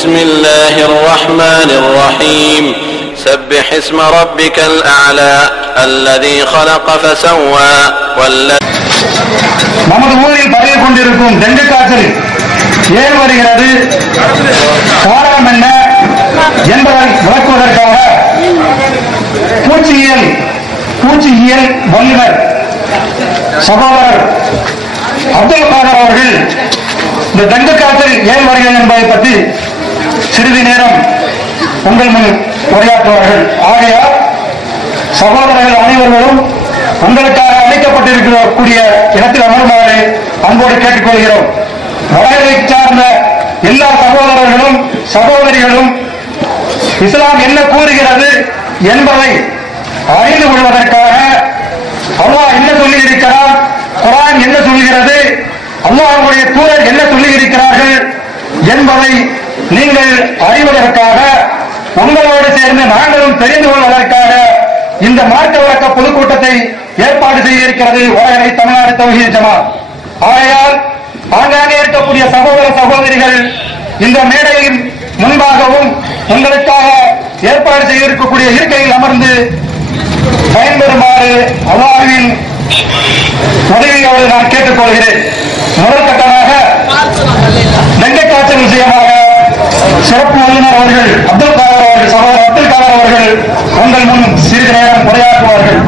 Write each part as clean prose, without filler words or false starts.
بسم الله الرحمن الرحيم سبح اسم ربك الأعلى الذي خلق فسوى நமது ஊரில் பரவி கொண்டிருக்கும் டெங்கு காய்ச்சல் ஏன் வருகிறது, காரணம் என்ன என்பதை விளக்குவதற்காக பூச்சியியல் வல்லுநர் சகோதரர் அப்துல் காதர் அவர்கள் இந்த டெங்கு காய்ச்சல் ஏன் வருகிறது என்பதை பற்றி சிறிது நேரம் உங்கள் முன் உரையாற்றுவார்கள். ஆகையால் சகோதரர்கள் அனைவர்களும் உங்களுக்காக அழைக்கப்பட்டிருக்கக்கூடிய இடத்தில் அமர்மாறு அன்போடு கேட்டுக்கொள்கிறோம். வடகரை சார்ந்த எல்லா சகோதரர்களும் சகோதரிகளும் இஸ்லாம் என்ன கூறுகிறது என்பதை அறிந்து கொள்வதற்காக அல்லாஹ் என்ன சொல்லி இருக்கிறார், குர்ஆன் என்ன சொல்கிறது, அல்லாஹ்வுடைய தூதர் என்ன சொல்லி இருக்கிறார்கள் என்பதை நீங்கள் அறிவதற்காக உங்களோடு சேர்ந்து நாங்களும் தெரிந்து கொள்வதற்காக இந்த மார்க்க விளக்க பொதுக்கூட்டத்தை ஏற்பாடு செய்ய இருக்கிறது வடகரை தமிழ்நாடு தௌஹீத் ஜமாத். ஆகையால் ஆங்காங்கே இருக்கக்கூடிய சகோதர சகோதரிகள் இந்த மேடையின் முன்பாகவும் உங்களுக்காக ஏற்பாடு செய்ய இருக்கக்கூடிய இருக்கையில் அமர்ந்து பயன்பெறுமாறு அல்லாஹ்வின் உதவியோடு நான் கேட்டுக்கொள்கிறேன். முதல் கட்டமாக டெங்கு காய்ச்சல் விஷயமாக சிறப்பு வல்லுநர் அவர்கள் அப்துல் காதர் அவர்கள், சகோதரர் அப்துல் காதர் அவர்கள் உங்கள் முன் சிறிது நேரம் உரையாற்றுவார்கள்.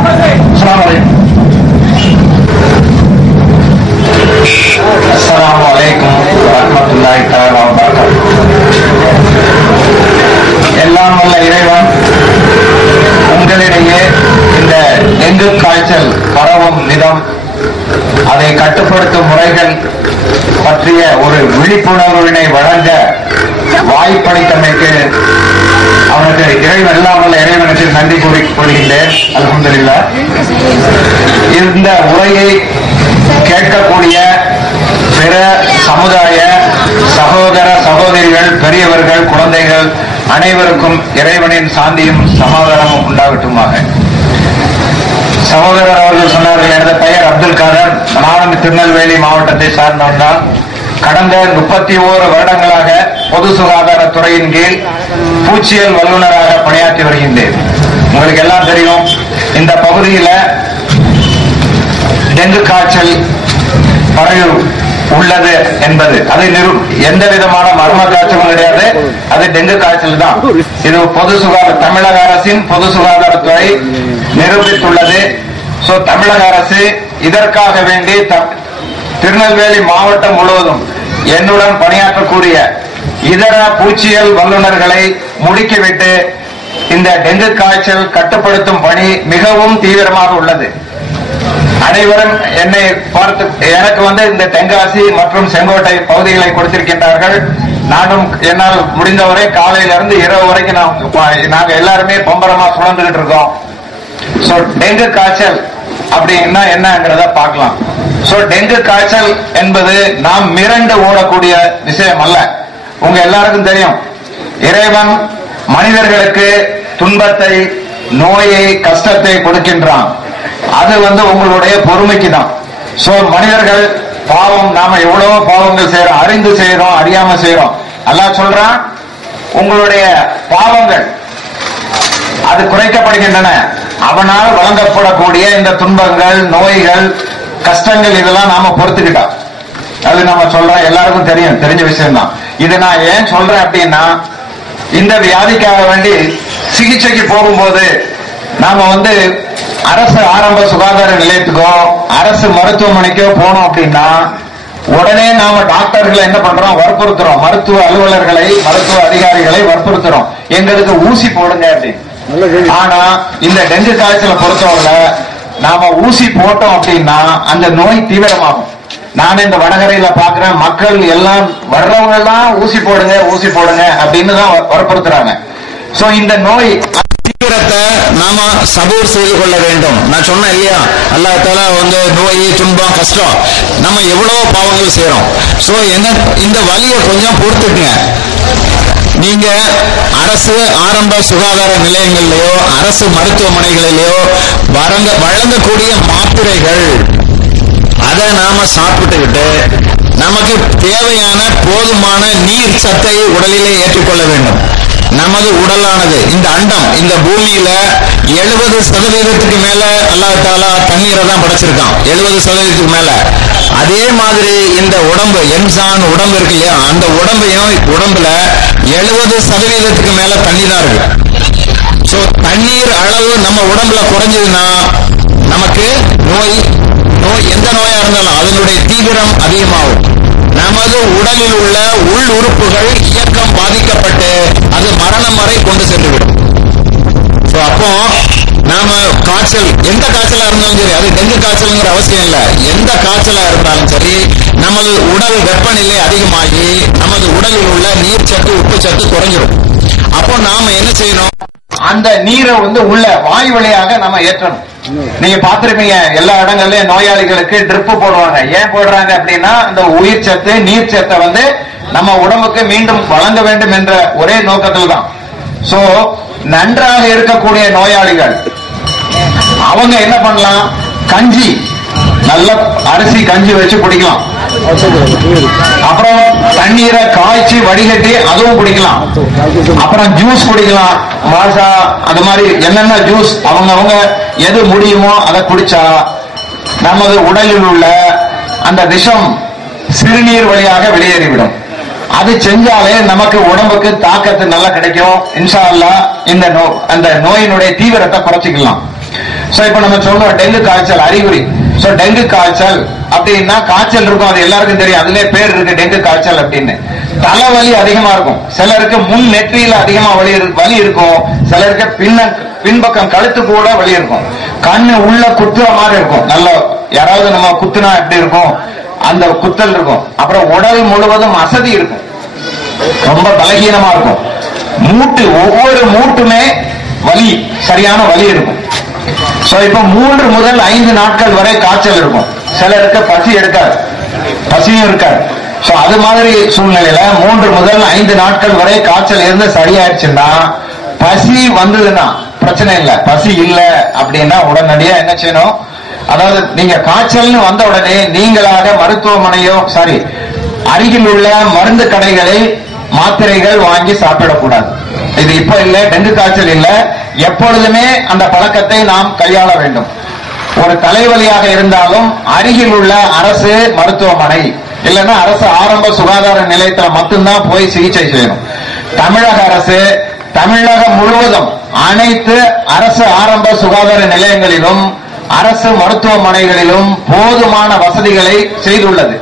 அஸ்ஸலாமு அலைக்கும். அஸ்ஸலாமு அலைக்கும் வரஹ்மத்துல்லாஹி தஆலா வ பரகாத்துஹு. எல்லாம் வல்ல இறைவன் உங்களிடையே இந்த டெங்கு காய்ச்சல் பரவும் விதம், அதை கட்டுப்படுத்தும் முறைகள் பற்றிய ஒரு விழிப்புணர்வினை வழங்க வாய்ப்பளித்தமைக்கு அவனுக்கு எல்லாம் வல்ல இறைவனுக்கு நன்றி கூறிக்கொள்கின்றேன். அல்ஹம்துலில்லாஹ். இந்த உரையை கேட்கக்கூடிய பிற சமுதாய சகோதர சகோதரிகள், பெரியவர்கள், குழந்தைகள் அனைவருக்கும் இறைவனின் சாந்தியும் சமாதானமும் உண்டாகட்டுமாக. சகோதரர் அவர்கள் சொன்னார்கள், எனது பெயர் அப்துல் காதர், நானும் திருநெல்வேலி மாவட்டத்தை சார்ந்தவன் தான். கடந்த 31 வருடங்களாக பொது சுகாதாரத்துறையின் கீழ் பூச்சியல் வல்லுநராக பணியாற்றி வருகின்றேன். உங்களுக்கு எல்லாம் தெரியும், இந்த பகுதியில டெங்கு காய்ச்சல் பரவி உள்ளது என்பது அது எந்த விதமான மர்ம காய்ச்சலும் கிடையாது. அது டெங்கு காய்ச்சல் தான். இது தமிழக அரசின் பொது சுகாதாரத்துறை நிரூபித்துள்ளது. தமிழக அரசு இதற்காக வேண்டி திருநெல்வேலி மாவட்டம் முழுவதும் என்னுடன் பணியாற்றக்கூடிய இதர பூச்சியல் வல்லுநர்களை முடுக்கிவிட்டு இந்த டெங்கு காய்ச்சல் கட்டுப்படுத்தும் பணி மிகவும் தீவிரமாக உள்ளது. அனைவரும் என்னை பார்த்து எனக்கு இந்த தென்காசி மற்றும் செங்கோட்டை பகுதிகளை கொடுத்திருக்கின்றார்கள். நானும் என்னால் முடிந்தவரை காலையிலிருந்து இரவு வரைக்கும் நாங்க எல்லாருமே பம்பரமா சுழந்துகிட்டு இருக்கோம். டெங்கு காய்ச்சல் அப்படின்னா என்னங்கிறத பார்க்கலாம். டெங்கு காய்ச்சல் என்பது நாம் மிரண்டு ஓடக்கூடிய விஷயம் அல்ல. உங்க எல்லாருக்கும் தெரியும், இறைவன் மனிதர்களுக்கு துன்பத்தை, நோயை, கஷ்டத்தை கொடுக்கின்றான். அது உங்களுடைய பொறுமைக்கு தான். மனிதர்கள் பாவம், நாம எவ்வளவோ பாவங்கள் செய்யறோம், அறிந்து செய்யறோம், அறியாம செய்யறோம். அல்லாஹ் சொல்றான், உங்களுடைய பாவங்கள் அது குறைக்கப்படுகின்றன. அவனால் வழங்கப்படக்கூடிய இந்த துன்பங்கள், நோய்கள், கஷ்டங்கள் இதெல்லாம் நாம பொறுத்துக்கிட்டோம். அது நம்ம சொல்றோம், எல்லாருக்கும் தெரிஞ்ச விஷயம் தான். இதை நான் ஏன் சொல்றேன் அப்படின்னா, இந்த வியாதிக்காக வேண்டி சிகிச்சைக்கு போகும்போது நாம அரசு ஆரம்ப சுகாதார நிலையத்துக்கோ அரசு மருத்துவமனைக்கோ போனோம் அப்படின்னா உடனே நாம டாக்டர்களை என்ன பண்றோம், வற்புறுத்துறோம். மருத்துவ அலுவலர்களை, மருத்துவ அதிகாரிகளை வற்புறுத்துறோம், எங்களுக்கு ஊசி போடுங்க அப்படின்னு. ஆனா இந்த டெங்கு காய்ச்சலை பொறுத்தவரை நாம ஊசி போட்டோம் அப்படின்னா அந்த நோய் தீவிரமாகும். நான் இந்த வடகரையில பாக்குறேன், மக்கள் எல்லாம் வர்றவங்க எல்லாம் ஊசி போடுங்க ஊசி போடுங்க அப்படின்னு தான் வற்புறுத்துறாங்க. இந்த நோய் தீவிரத்தை நாம சபூர் செய்து கொள்ள வேண்டும். நான் சொன்னேன் இல்லையா, அல்லாஹ் தஆலா நோய், துன்பம், கஷ்டம், நம்ம எவ்வளவோ பாவங்கள் செய்யறோம். இந்த வலியை கொஞ்சம் பொறுத்துக்குங்க. நீங்க அரசு ஆரம்ப சுகாதார நிலையங்களிலேயோ அரசு மருத்துவமனைகளிலேயோ வழங்கக்கூடிய மாத்திரைகள் அதை நாம சாப்பிட்டுக்கிட்டு நமக்கு தேவையான போதுமான நீர் சத்தை உடலிலே ஏற்றுக்கொள்ள வேண்டும். நமது உடலானது, இந்த அண்டம், இந்த பூமியில 70% மேல அல்லாஹ் தஆலா தண்ணீரை தான் படைச்சிருக்கான். 70% மேல. அதே மாதிரி இந்த உடம்பு, என்சான் உடம்பு இருக்கு இல்லையா, அந்த உடம்புல 70% மேல தண்ணி தான் இருக்கு. சோ தண்ணீர் அளவு நம்ம உடம்புல குறைஞ்சதுன்னா நமக்கு நோய் எந்த நோயா இருந்தாலும் அதனுடைய தீவிரம் அதிகமாகும். நமது உடலில் உள்ள உள் உறுப்புகள் இயக்கம் பாதிக்கப்பட்டு அது மரணம் வரை கொண்டு சென்றுவிடும். அப்போ நாம காய்ச்சல், எந்த காய்ச்சலா இருந்தாலும் சரி, அது டெங்கு காய்ச்சல்ங்கிற அவசியம் இல்லை, எந்த காய்ச்சலா இருந்தாலும் சரி, நமது உடல் வெப்பநிலை அதிகமாகி நமது உடலில் உள்ள நீர் சத்து, உப்பு சத்து குறைஞ்சிடும். அப்போ நாம என்ன செய்யணும், அந்த நீரை உள்ள வாயு வழியாக நம்ம ஏற்றணும். நீங்க பாத்திருப்பீங்க, எல்லா இடங்கள்லயும் நோயாளிகளுக்கு ட்ரிப் போடுவாங்க. ஏன் போடுறாங்க அப்படின்னா, அந்த உயிர் சத்து, நீர் சத்தை நம்ம உடம்புக்கு மீண்டும் வழங்க வேண்டும் என்ற ஒரே நோக்கத்தில் தான். சோ நன்றாக இருக்கக்கூடிய நோயாளிகள் அவங்க என்ன பண்ணலாம், கஞ்சி, நல்ல அரிசி கஞ்சி வச்சு குடிக்கலாம். அப்புறம் தண்ணீரை காய்ச்சி வடிகட்டி அதுவும் குடிக்கலாம். அப்புறம் ஜூஸ் குடிக்கலாம், மாசா, அது மாதிரி என்னென்ன ஜூஸ் அவங்க எது முடியுமோ அதை குடிச்சா நமது உடலில் உள்ள அந்த விஷம் சிறுநீர் வழியாக வெளியேறிவிடும். அது செஞ்சாலே நமக்கு உடம்புக்கு தாக்கத்து நல்லா கிடைக்கும். இன்ஷா அல்லாஹ் அந்த நோயினுடைய தீவிரத்தை குறைச்சிக்கலாம். சோ இப்ப நம்ம சொல்றோம் டெங்கு காய்ச்சல் அறிகுறி. சோ டெங்கு காய்ச்சல் அப்படின்னா காய்ச்சல் இருக்கும், அது எல்லாருக்கும் தெரியும், அதுல பேர் இருக்கு டெங்கு காய்ச்சல் அப்படின்னு. தலைவலி அதிகமா இருக்கும், சிலருக்கு முன் நெற்றியில அதிகமா வலி இருக்கும், சிலருக்கு பின்பக்கம் கழுத்து கூட வலி இருக்கும், கண்ணு உள்ள குத்துற மாதிரி இருக்கும், நல்ல யாராவது நம்ம குத்துனா எப்படி இருக்கும் அந்த குத்தல் இருக்கும். அப்புறம் உடல் முழுவதும் அசதி இருக்கும், ரொம்ப பலகீனமா இருக்கும். ஒவ்வொரு மூட்டுமே வலி, சரியான வலி இருக்கும். சோ இப்ப 3 முதல் 5 நாட்கள் வரை காய்ச்சல் இருக்கும். சிலருக்கு பசி எடுக்காது, பசியும் இருக்காது. சோ அது மாதிரி சூழ்நிலையில 3 முதல் 5 நாட்கள் வரை காய்ச்சல் இருந்து சரியாயிடுச்சுன்னா, பசி வந்ததுன்னா பிரச்சனை இல்லை. பசி இல்லை அப்படின்னா உடனடியா என்ன செய்யணும், அதாவது நீங்க காய்ச்சல்னு வந்த உடனே நீங்களாக மருத்துவமனையோ அருகில் உள்ள மருந்து கடைகளில் மாத்திரைகள் வாங்கி சாப்பிடக்கூடாது. இது இப்ப இல்ல, டெங்கு காய்ச்சல் இல்ல, எப்பொழுதுமே அந்த பழக்கத்தை நாம் கையாள வேண்டும். ஒரு தலைவலியாக இருந்தாலும் அருகில் உள்ள அரசு மருத்துவமனை இல்லைன்னா அரசு ஆரம்ப சுகாதார நிலையத்தில் மட்டும்தான் போய் சிகிச்சை செய்யணும். தமிழக அரசு தமிழகம் முழுவதும் அனைத்து அரசு ஆரம்ப சுகாதார நிலையங்களிலும் அரசு மருத்துவமனைகளிலும் போதுமான வசதிகளை செய்துள்ளது.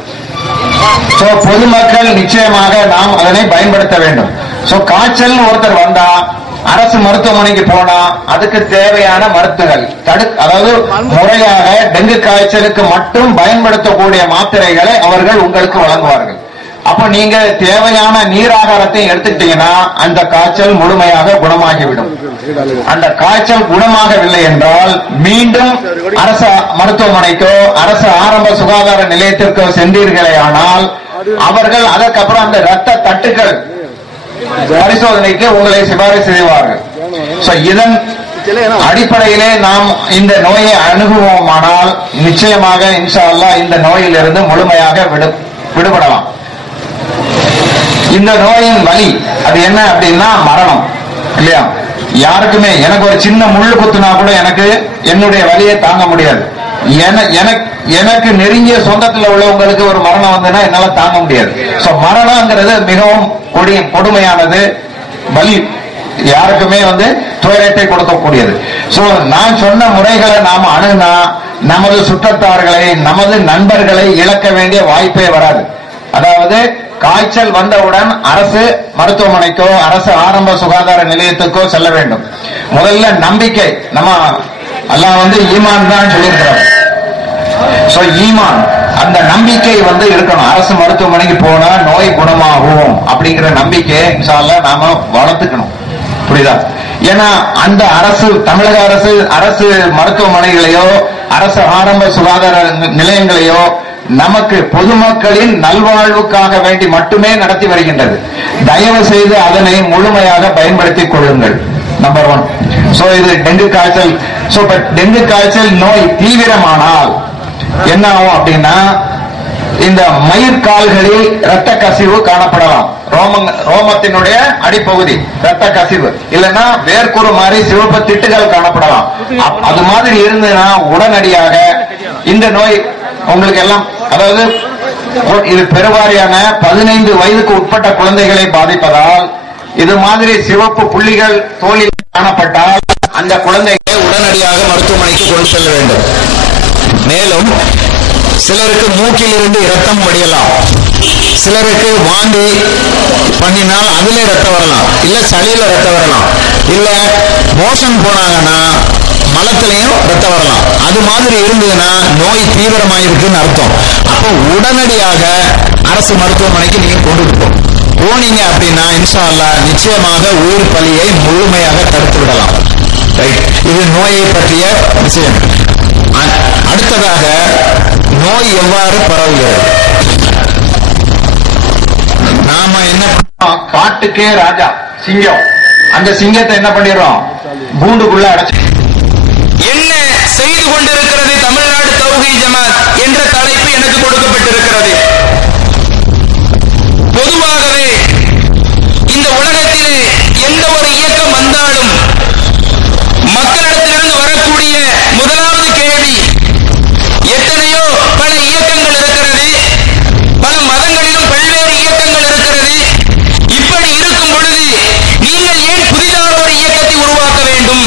பொதுமக்கள் நிச்சயமாக நாம் அதனை பயன்படுத்த வேண்டும். காய்ச்சல் ஒருத்தர் வந்தா அரசு மருத்துவமனைக்கு போனா அதுக்கு தேவையான மருந்துகள் அதாவது முறையாக டெங்கு காய்ச்சலுக்கு மட்டும் பயன்படுத்தக்கூடிய மாத்திரைகளை அவர்கள் உங்களுக்கு வழங்குவார்கள். அப்ப நீங்க தேவையான நீராகாரத்தை எடுத்துட்டீங்கன்னா அந்த காய்ச்சல் முழுமையாக குணமாகிவிடும். அந்த காய்ச்சல் குணமாகவில்லை என்றால் மீண்டும் அரசு மருத்துவமனைக்கோ அரசு ஆரம்ப சுகாதார நிலையத்திற்கோ சென்றீர்களே ஆனால் அவர்கள் அதற்கப்புறம் அந்த இரத்த தட்டுக்கள் பரிசோதனைக்கு உங்களை சிபாரிசு செய்வார்கள். இதன் அடிப்படையிலே நாம் இந்த நோயை அணுகுவோமானால் நிச்சயமாக இன்ஷா அல்லாஹ் இந்த நோயிலிருந்து முழுமையாக விடுபடலாம். இந்த நோயின் வலி அது என்ன அப்படின்னா மரணம் இல்லையா? யாருக்குமே எனக்கு ஒரு சின்ன முள்ளு குத்துனா கூட எனக்கு என்னுடைய வலியை தாங்க முடியாது. எனக்கு நெருங்கிய சொந்தத்தில் உள்ளவங்களுக்கு ஒரு மரணம் வந்ததுன்னா என்னால தாங்க முடியாது. மரணம்ங்கிறது மிகவும் கொடுமையானது, வலி யாருக்குமே துயரத்தை கொடுக்கக்கூடியது. நான் சொன்ன முறைகளை நாம அணுகுனா நமது சுற்றத்தார்களை நமது நண்பர்களை இழக்க வேண்டிய வாய்ப்பே வராது. அதாவது காய்ச்சல் வந்தவுடன் அரசு மருத்துவமனைக்கோ அரசு ஆரம்ப சுகாதார நிலையத்துக்கோ செல்ல வேண்டும். முதல்ல நம்பிக்கை, நம்ம அல்லாஹ் ஈமான் தான் சொல்லியிருக்கிறார். ஈமான் அந்த நம்பிக்கை இருக்கணும். அரசு மருத்துவமனைக்கு போனா நோய் குணமாகும் அப்படிங்கிற நம்பிக்கையை இன்ஷா அல்லாஹ் நாம வளர்த்துக்கணும். புரியுதா? ஏன்னா அந்த அரசு தமிழக அரசு மருத்துவமனைகளையோ அரசு ஆரம்ப சுகாதார நிலையங்களையோ நமக்கு பொதுமக்களின் நல்வாழ்வுக்காக வேண்டி மட்டுமே நடத்தி வருகின்றது. தயவு செய்து அதனை முழுமையாக பயன்படுத்திக் கொள்ளுங்கள். நம்பர் 1. இது டெங்கு காய்ச்சல். டெங்கு காய்ச்சல் நோய் தீவிரமானால் என்ன ஆகும் அப்படின்னா இந்த மயிர்கால்களில் இரத்த கசிவு காணப்படலாம். ரோமத்தினுடைய அடிப்பகுதி இரத்த கசிவு, இல்லைன்னா வேர்க்குரு மாதிரி சிவப்பு திட்டுகள் காணப்படலாம். அது மாதிரி இருந்ததுன்னா உடனடியாக இந்த நோய் உங்களுக்கு எல்லாம், அதாவது இது பெருவாரியான 15 வயதுக்கு உட்பட்ட குழந்தைகளை பாதிப்பதால் இது மாதிரி சிவப்பு புள்ளிகள் தோலில் காணப்பட்டால் அந்த குழந்தைகளை உடனடியாக மருத்துவமனைக்கு கொண்டு செல்ல வேண்டும். மேலும் சிலருக்கு மூக்கில் இருந்து இரத்தம் வடியலாம், சிலருக்கு வாந்தி பண்ணினால் அதுல ரத்தம் வரலாம், இல்ல சளியில ரத்தம் வரலாம், இல்ல மோஷன் போனாங்கன்னா மலத்திலையும் ரத்தம் வரலாம். அது மாதிரி இருந்ததுன்னா நோய் தீவிரமாயிருக்குன்னு அர்த்தம். அப்போ உடனடியாக அரசு மருத்துவமனைக்கு நீங்க கொண்டுட்டு போனீங்க அப்படின்னா இன்ஷா அல்லாஹ் நிச்சயமாக உயிர் பலியை முழுமையாக தடுத்து விடலாம். இது நோயை பற்றிய விஷயம். அடுத்ததாக நோய் எவ்வாறு பரவுகிறது? நாம என்ன பண்ணோம், காட்டுக்கே ராஜா சிங்கம், அந்த சிங்கத்தை என்ன பண்ணிடுறோம், கூண்டுக்குள்ள அடைச்சு. என்ன செய்து கொண்டிருக்கிறது தமிழ்நாடு தௌஹீத் ஜமாத் என்ற தலைப்பு எனக்கு கொடுக்கப்பட்டிருக்கிறது. பொதுவாகவே இந்த உலகத்திலே எந்த ஒரு இயக்கம் வந்தாலும் மக்களிடத்திலிருந்து வரக்கூடிய முதலாவது கேள்வி, எத்தனையோ பல இயக்கங்கள் இருக்கிறது, பல மதங்களிலும் பல்வேறு இயக்கங்கள் இருக்கிறது, இப்படி இருக்கும் பொழுது நீங்கள் ஏன் புதிதாக ஒரு இயக்கத்தை உருவாக்க வேண்டும்?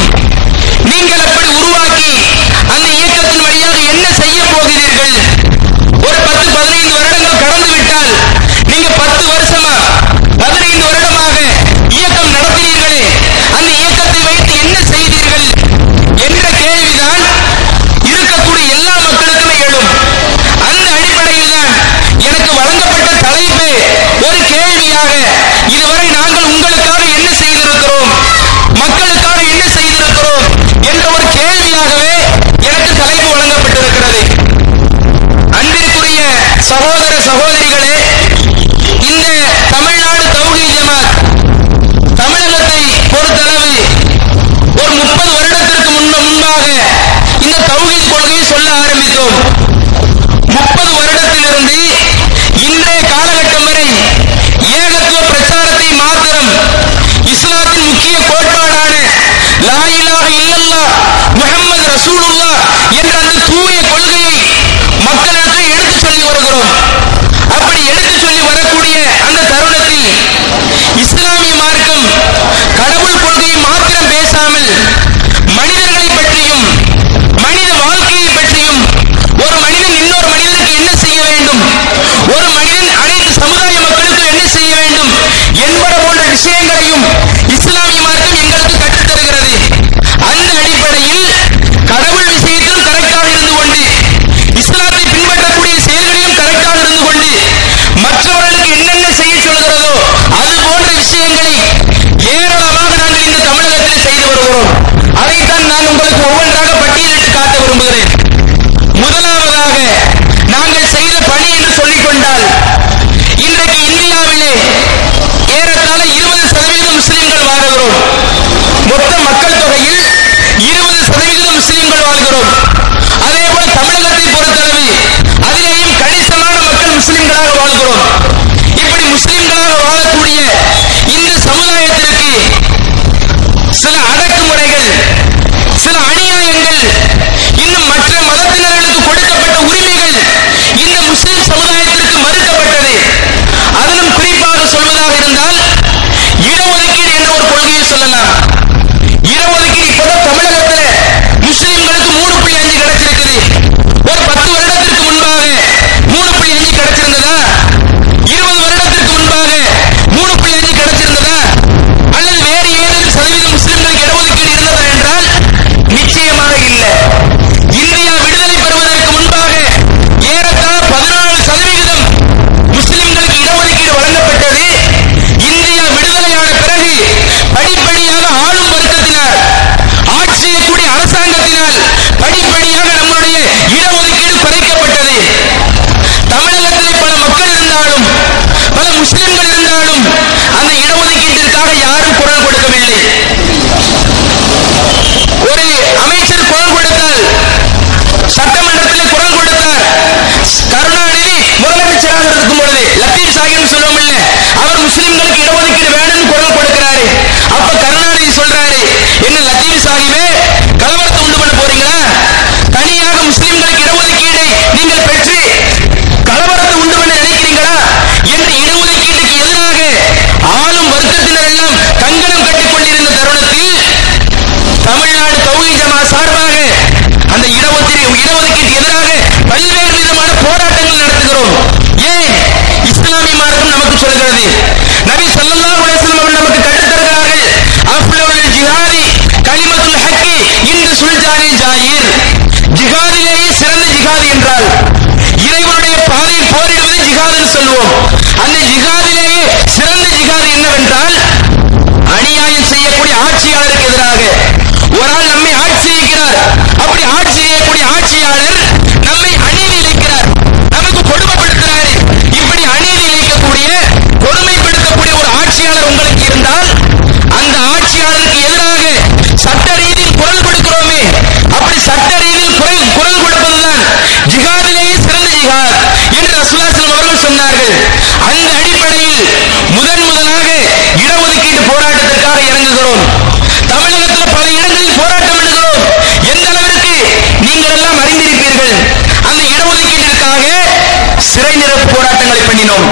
பண்ணினோம்.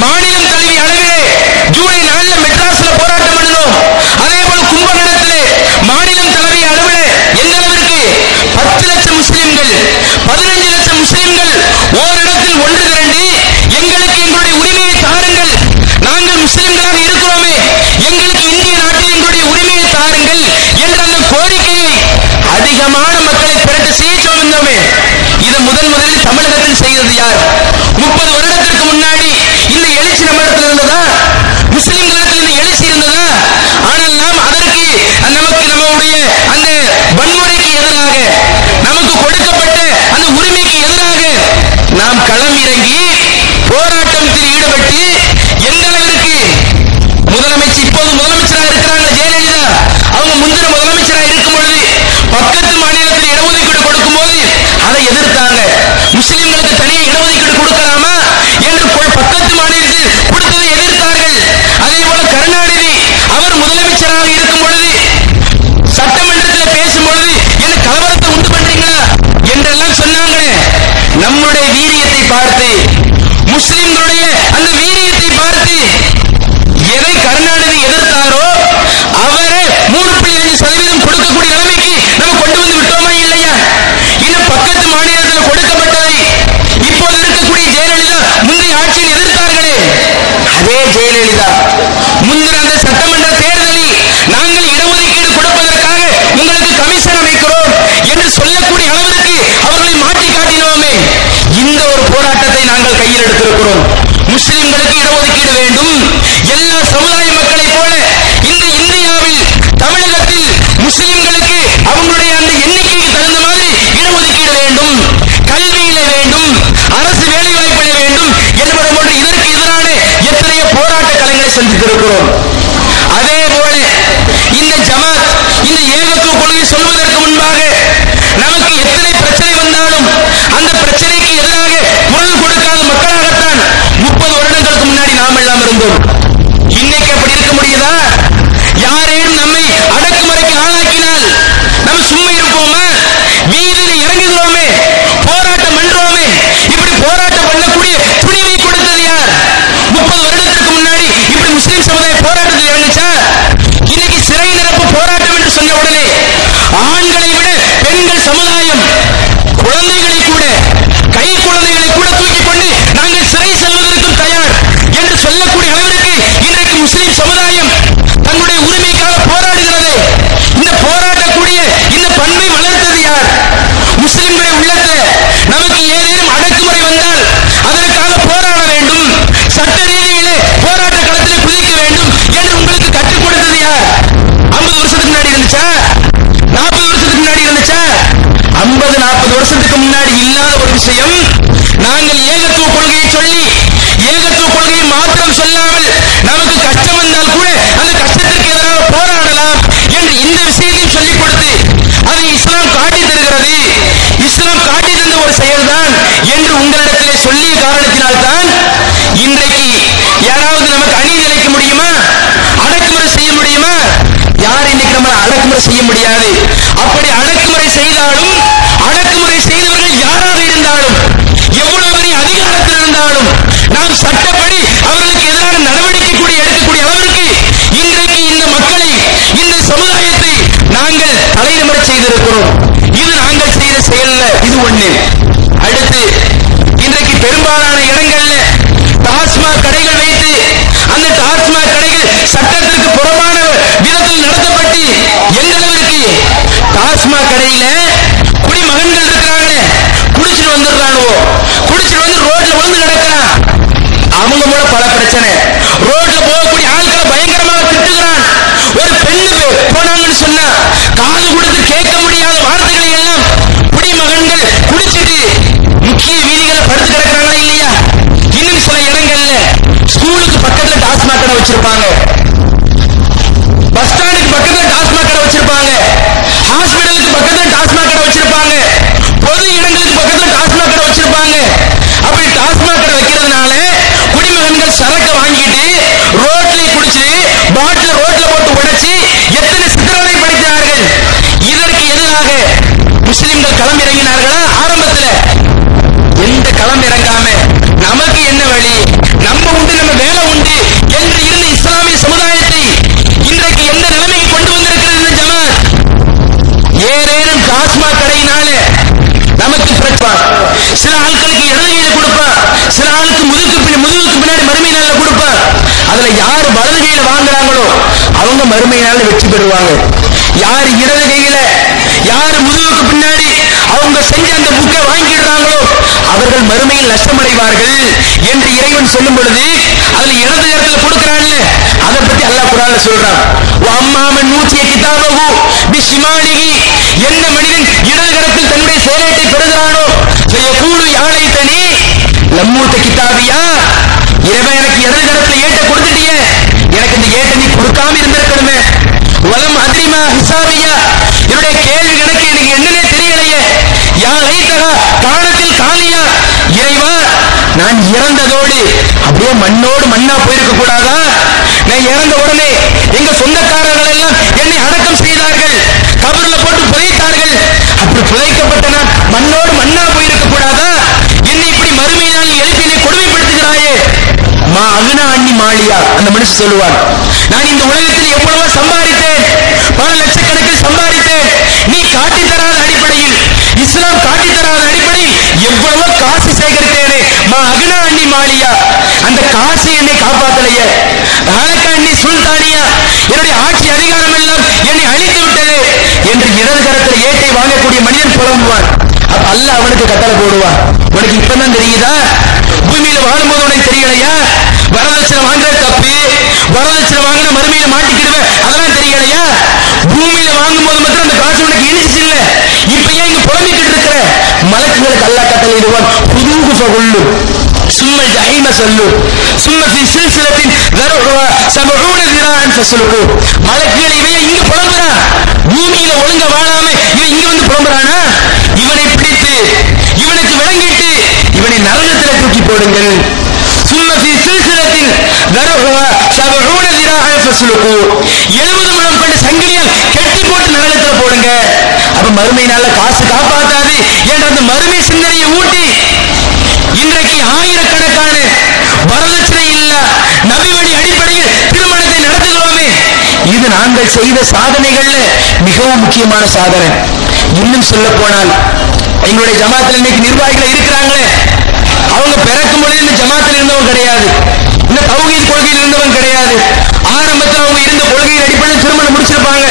மாநிலம் தழுவிய அளவிலே ஜூலை 4 மெட்ராஸ்ல போராட்டம் பண்ணினோம். அதே போல கும்பகோணத்திலே மாநிலம் தழுவிய அளவிலே எந்த அளவிற்கு 10 லட்சம் முஸ்லிம்கள் 15 லட்சம் முஸ்லிம்கள் ஓரிடத்தில் ஒன்று திரண்டு எங்களுக்கு எங்களுடைய உரிமையை தாருங்கள், நாங்கள் முஸ்லிம்களாக இருக்கிறோமே, எங்களுக்கு இந்திய நாட்டில் எங்களுடைய உரிமையை தாருங்கள் என்ற அந்த கோரிக்கையை அதிகமான மக்களை திரட்ட செய்ய வந்தோமே. இதை முதலில் தமிழகத்தில் செய்தது யார்? 30 வருடத்திற்கு முன்னாடி இந்த எழுச்சி நம்மிடத்தில் இருந்ததா? முஸ்லிம்களிடத்தில் இந்த எழுச்சி இருந்ததா? ஆனால் நாம் அதற்கு நம்முடைய அந்த வன்முறைக்கு எதிராக, நமக்கு கொடுக்கப்பட்ட அந்த உரிமைக்கு எதிராக நாம் களம் இறங்கி போராட்டத்தில் ஈடுபட்டு எந்த அளவிற்கு முதலமைச்சர், இப்போது முதலமைச்சராக இருக்கிறாங்க ஜெயலலிதா, அவங்க முந்தின முதலமைச்சராக இருக்கும் பொழுது பக்கத்து மாநிலத்தில் இடஒதுக்கீடு கொடுக்கும் போது அதை எதிர்த்தாங்க. முஸ்லிம்களுக்கு தனியே இடஒதுக்கீடு கொடுக்கலாமா என்று பக்கத்து மாநிலத்தில் கொடுத்ததை எதிர்த்தார்கள். அதே போல கருணாநிதி அவர் முதலமைச்சராக இருக்கும் பொழுது சட்டமன்றத்தில் பேசும் பொழுது என்ன கலவரத்தை உண்டு பண்றீங்களா என்றெல்லாம் சொன்னாங்களே. நம்முடைய வீரியத்தை பார்த்து, முஸ்லிம்களுடைய அந்த வீரியத்தை பார்த்து எதை கருணாநிதி எதிர்த்தாரோ அவரை 3.5% கொடுக்கக்கூடிய நிலைமைக்கு நம்ம கொண்டு வந்து விட்டோமா இல்லையா? இன்னும் பக்கத்து மாநிலத்தில் கொடுக்கப்பட்டதை இப்போது இருக்கக்கூடிய ஜெயலலிதா முந்தைய ஆட்சியில் எதிர்த்தார்களே, அதே ஜெயலலிதா முந்தின அந்த சட்டமன்ற தேர்தலில் நாங்கள் இடஒதுக்கீடு கொடுப்பதற்காக உங்களுக்கு கமிஷன் அமைக்கிறோம் என்று சொல்லக்கூடிய அளவிற்கு அவர்களை மாற்றி காட்டினோமே. இந்த ஒரு போராட்டத்தை நாங்கள் கையில் எடுத்திருக்கிறோம். முஸ்லிம்களுக்கு இடஒதுக்கீடு வேண்டும், எல்லா சமுதாய மக்களை போல இந்த இந்தியாவில் தமிழகத்தில் முஸ்லிம்களுக்கு அவங்களுடைய அந்த எண்ணிக்கைக்கு தகுந்த மாதிரி இடஒதுக்கீடு வேண்டும், கல்வியில வேண்டும், அரசு வேலை வாய்ப்பில வேண்டும் என்பது போன்று இதற்கு எதிரான எத்தனையோ போராட்ட களங்களை சந்தித்திருக்கிறோம். அதே போல இந்த ஜமாத், இந்த ஏகத்துவ கொள்கை சொல்வதற்கு முன்பாக நமக்கு எத்தனை பிரச்சனை வந்தாலும் அந்த பிரச்சனைக்கு எதிராக குரல் கொடுக்காத மக்களாகத்தான் 30 வருடங்களுக்கு முன்னாடி நாம் எல்லாம் இருந்தோம். இன்னைக்கு அப்படி இருக்க முடியுதா? யாரேனும் நம்மை அடக்குமுறைக்கு ஆளாக்கினால் நம்ம சும்மா இருப்போமா? வீதியில் இறங்குகிறோமே, போராட்டம் பண்றோமே, இப்படி போராட்டம் பண்ணக்கூடிய துணிவை கொடுத்தது யார்? 30 வருடத்திற்கு முன்னாடி இப்படி முஸ்லிம் சமுதாய போராட்டத்தில் இறங்குச்சா? இன்னைக்கு சிறை நிரப்பு போராட்டம் என்று சொன்ன உடனே ஆண்களை விட பெண்கள் சமுதாயம் குழந்தைகளை கூட, கை குழந்தைகளை கூட தூக்கி கொண்டு நாங்கள் சிறை செல்வதற்கும் தயார் என்று சொல்லக்கூடிய அளவிற்கு இன்றைக்கு முஸ்லிம் சமுதாயம் தங்களுடைய உரிமைக்காக போராடுகிறது. இந்த போராடக்கூடிய இந்த பண்பை வளர்த்தது யார்? முஸ்லிம்களுடைய உள்ளத்தில் நமக்கு ஏதேனும் அடக்குமுறை வந்தால் அதற்காக போராட வேண்டும், சட்ட ரீதியிலே போராட்ட களத்தில் குதிக்க வேண்டும் என்று உங்களுக்கு கற்றுக் கொடுத்தது யார்? 50 வருஷத்துக்கு முன்னாடி இருந்துச்சா? 40 வருஷத்துக்கு முன்னாடி இருந்துச்சா? 50-40 வருஷத்துக்கு முன்னாடி இல்லாத ஒரு விஷயம். நாங்கள் ஏகத்துவ கொள்கையை சொல்லி, ஏகத்துவ கொள்கையை மாத்திரம் சொல்லாமல் நமக்கு கஷ்டம் வந்தால் கூட அந்த கஷ்டத்திற்கு எதிராக போராடலாம் என்று இந்த விஷயத்தையும் சொல்லிக் கொடுத்து அதை இஸ்லாம் காட்டி தருகிறது. இஸ்லாம் காட்டி தந்த ஒரு செயல்தான் என்று உங்களிடத்திலே சொல்லிய காரணத்தினால்தான் இன்றைக்கு யாராவது நமக்கு அநீதி இழைக்க முடியுமா? அடக்குமுறை செய்ய முடியுமா? யார் இன்னைக்கு நம்மளை அடக்குமுறை செய்ய முடியாது. அப்படி அடக்குமுறை செய்தாலும், அடக்குமுறை செய்தவர்கள் யாராக இருந்தாலும், எவ்வளவு பெரிய அதிகாரத்தில் இருந்தாலும் நாம் சட்டப்படி அவர்களுக்கு எதிரான நடவடிக்கை கூட எடுக்கக்கூடிய அளவிற்கு இன்றைக்கு இந்த மக்களை, இந்த சமுதாயத்தை நாங்கள் தலைநிமிர செய்திருக்கிறோம். இது நாங்கள் செய்த செயல்ல இது ஒண்ணு. அடுத்து இன்றைக்கு பெரும்பாலான இடங்கள்ல டாஸ்மாக் கடைகள் வைத்து அந்த டாஸ்மாக் கடைகள் சட்டத்திற்கு புறம்பான விதத்தில் நடத்தப்பட்டு எந்த அளவிற்கு டாஸ்மாக் கடையில குடிமகன்கள் இருக்கிறாங்களே, குடிச்சிட்டு வந்துடுறானுவோ, குடிச்சிட்டு வந்து ரோட்ல விழுந்து கிடக்கிறான். அவங்க மூல பல பிரச்சனை. ரோட்ல போகக்கூடிய ஆட்களை பயங்கரமாக திட்டுகிறான். ஒரு பெண்ணு போனாங்கன்னு சொன்னா காது கொடுத்து கேட்க முடியாத வார்த்தைகளை எல்லாம் குடிமகன்கள் குடிச்சிட்டு முக்கிய வீதிகளை படுத்து கிடக்கிறாங்களா இல்லையா? இன்னும் சில இடங்கள்ல ஸ்கூலுக்கு பக்கத்துல டாஸ்மாக் கடை வச்சிருப்பாங்க, பஸ் ஸ்டாண்டுக்கு பக்கத்துல டாஸ்மாக் கடை வச்சிருப்பாங்க, ஹாஸ்பிட்டலுக்கு பக்கத்துல டாஸ்மாக் கடை வச்சிருப்பாங்க, பொது இடங்களுக்கு பக்கத்துல டாஸ்மாக் கடை வச்சிருப்பாங்க. சில ஆளுக்கு முதுகுக்கு பின்னாடி மறுமை நாள்ல கொடுப்பான். அதுல யாரு வலது கையில வாங்குறாங்களோ அவங்க மறுமை நாள்ல வெற்றி பெறுவாங்க. யாரு இடது கையில, யாரு முதுகுக்கு பின்னாடி அவங்க செஞ்ச அந்த புக்கை வாங்கிடுறாங்களோ அவர்கள் மறுமையில் நஷ்டமடைவார்கள் என்று இறைவன் சொல்லும் பொழுது அதுல இடது கரத்துல கொடுக்கிறான்ல, அதை பத்தி அல்லாஹ் குர்ஆன்ல சொல்றான். அம்மாமன் நூற்றிய கிதாபஹு பிஷிமாலிஹி, எந்த மனிதன் இடது கரத்தில் தன்னுடைய செயலேட்டை பெறுகிறானோ ஃபயகூலு யா லைதனி லம்மூத கிதாபியா, இறைவன் எனக்கு இடது கரத்துல ஏட்ட கொடுத்துட்டியே, எனக்கு இந்த ஏட்டை நீ கொடுக்காம இருந்திருக்கணுமே. வலம் அத்ரிமா ஹிசாபியா, என்னுடைய கேள்வி கணக்கு எனக்கு என்னன்னே தெரியலையே. யா லைதஹா கானத்தில் காலியா, இறைவா நான் இறந்ததோடு அப்படியே மண்ணோடு மண்ணா போயிருக்க கூடாதா? நான் இறந்த உடனே எங்க சொந்தக்காரர்கள் எல்லாம் என்னை அடக்கம் செய்தார்கள், கபர்ல போட்டு புதைத்தார்கள். அப்படி புதைக்கப்பட்ட நான் மண்ணோடு மண்ணா போயிருக்க கூடாதா? என்னை இப்படி மறுமையினால் எழுப்பி என்னை கொடுமைப்படுத்துகிறாயே. மா அகுனா அண்ணி மாளியா, அந்த மனுஷன் சொல்லுவார், நான் இந்த உலகத்தில் எவ்வளவோ சம்பாதித்தேன், பல லட்சக்கணக்கில் சம்பாதித்தேன், நீ காட்டி தராத அடிப்படையில், இஸ்லாம் காட்டி தராத அடிப்படையில் எவ்வளவோ காசு சேகரித்தேனே. மா அகுனா அண்ணி மாளியா, அந்த காசு என்னை காப்பாற்றலையே. ஹலக அண்ணி சுல்தானியா, என்னுடைய ஆட்சி அதிகாரம் எல்லாம் என்னை அழித்து விட்டது என்று இடது கரத்தில் ஏட்டை வாங்கக்கூடிய மனிதன் புலம்புவான். அப்ப அல்லாஹ் அவனுக்கு கட்டளை போடுவான், உனக்கு இப்பதான் தெரியுதா? பூமியில வாழும்போது உனக்கு தெரியலையா? வரதட்சணை வாங்குறது தப்பு, வரதட்சணை வாங்கின மறுமையில மாட்டிக்கிடுவேன், அதெல்லாம் தெரியலையா? பூமியில வாங்கும் போது மாத்திரம் அந்த காசு உனக்கு இனிச்சு இல்ல, இப்ப ஏன் இங்க புலம்பிக்கிட்டு இருக்கிற? மலக்குகளுக்கு அல்லாஹ் கட்டளையிடுவான், புதுகு ஃபகுல்லு சும்மல் ஜஹீம சொல்லு சும்ம ஃபீ சில்சிலத்தின் தர்உஹா 70 ذراعا ஃபஸ்லுகு. மலக்குகள் இவன் இங்க புலம்புறான், பூமியில ஒழுங்க வாழாம இவன் இங்க வந்து புலம்புறானா? இவனை பிடித்து இவனுக்கு விளங்கிட்டு இவனை நரகத்தில் தூக்கி போடுங்கள். சும்ம ஃபீ சில்சிலத்தின் தர்உஹா 70 ذراعا ஃபஸ்லுகு, 70 முழம் கொண்ட சங்கிலியால் கட்டி போட்டு நரகத்தில் போடுங்க. அப்ப மறுமை நாள்ல காசு காப்பாத்தாது என்ற அந்த மறுமை சிந்தனையை ஊட்டி இன்றைக்கு ஆயிரக்கணக்கான வரதட்சணை இல்ல நபி வழி அடிப்படையில் திருமணத்தை நடத்துகிறோமே, இது நாங்கள் செய்த சாதனைகள்ல மிகவும் முக்கியமான சாதனை. இன்னும் சொல்ல போனால் எங்களுடைய ஜமாத்தில் இன்னைக்கு நிர்வாகிகள் இருக்கிறாங்களே, அவங்க பிறக்கும் பொழுது இந்த ஜமாத்தில் இருந்தவங்க கிடையாது, இந்த தௌஹீத் கொள்கையில் இருந்தவங்க கிடையாது. ஆரம்பத்தில் அவங்க இருந்த கொள்கையின் அடிப்படையில் திருமணம் முடிச்சிருப்பாங்க,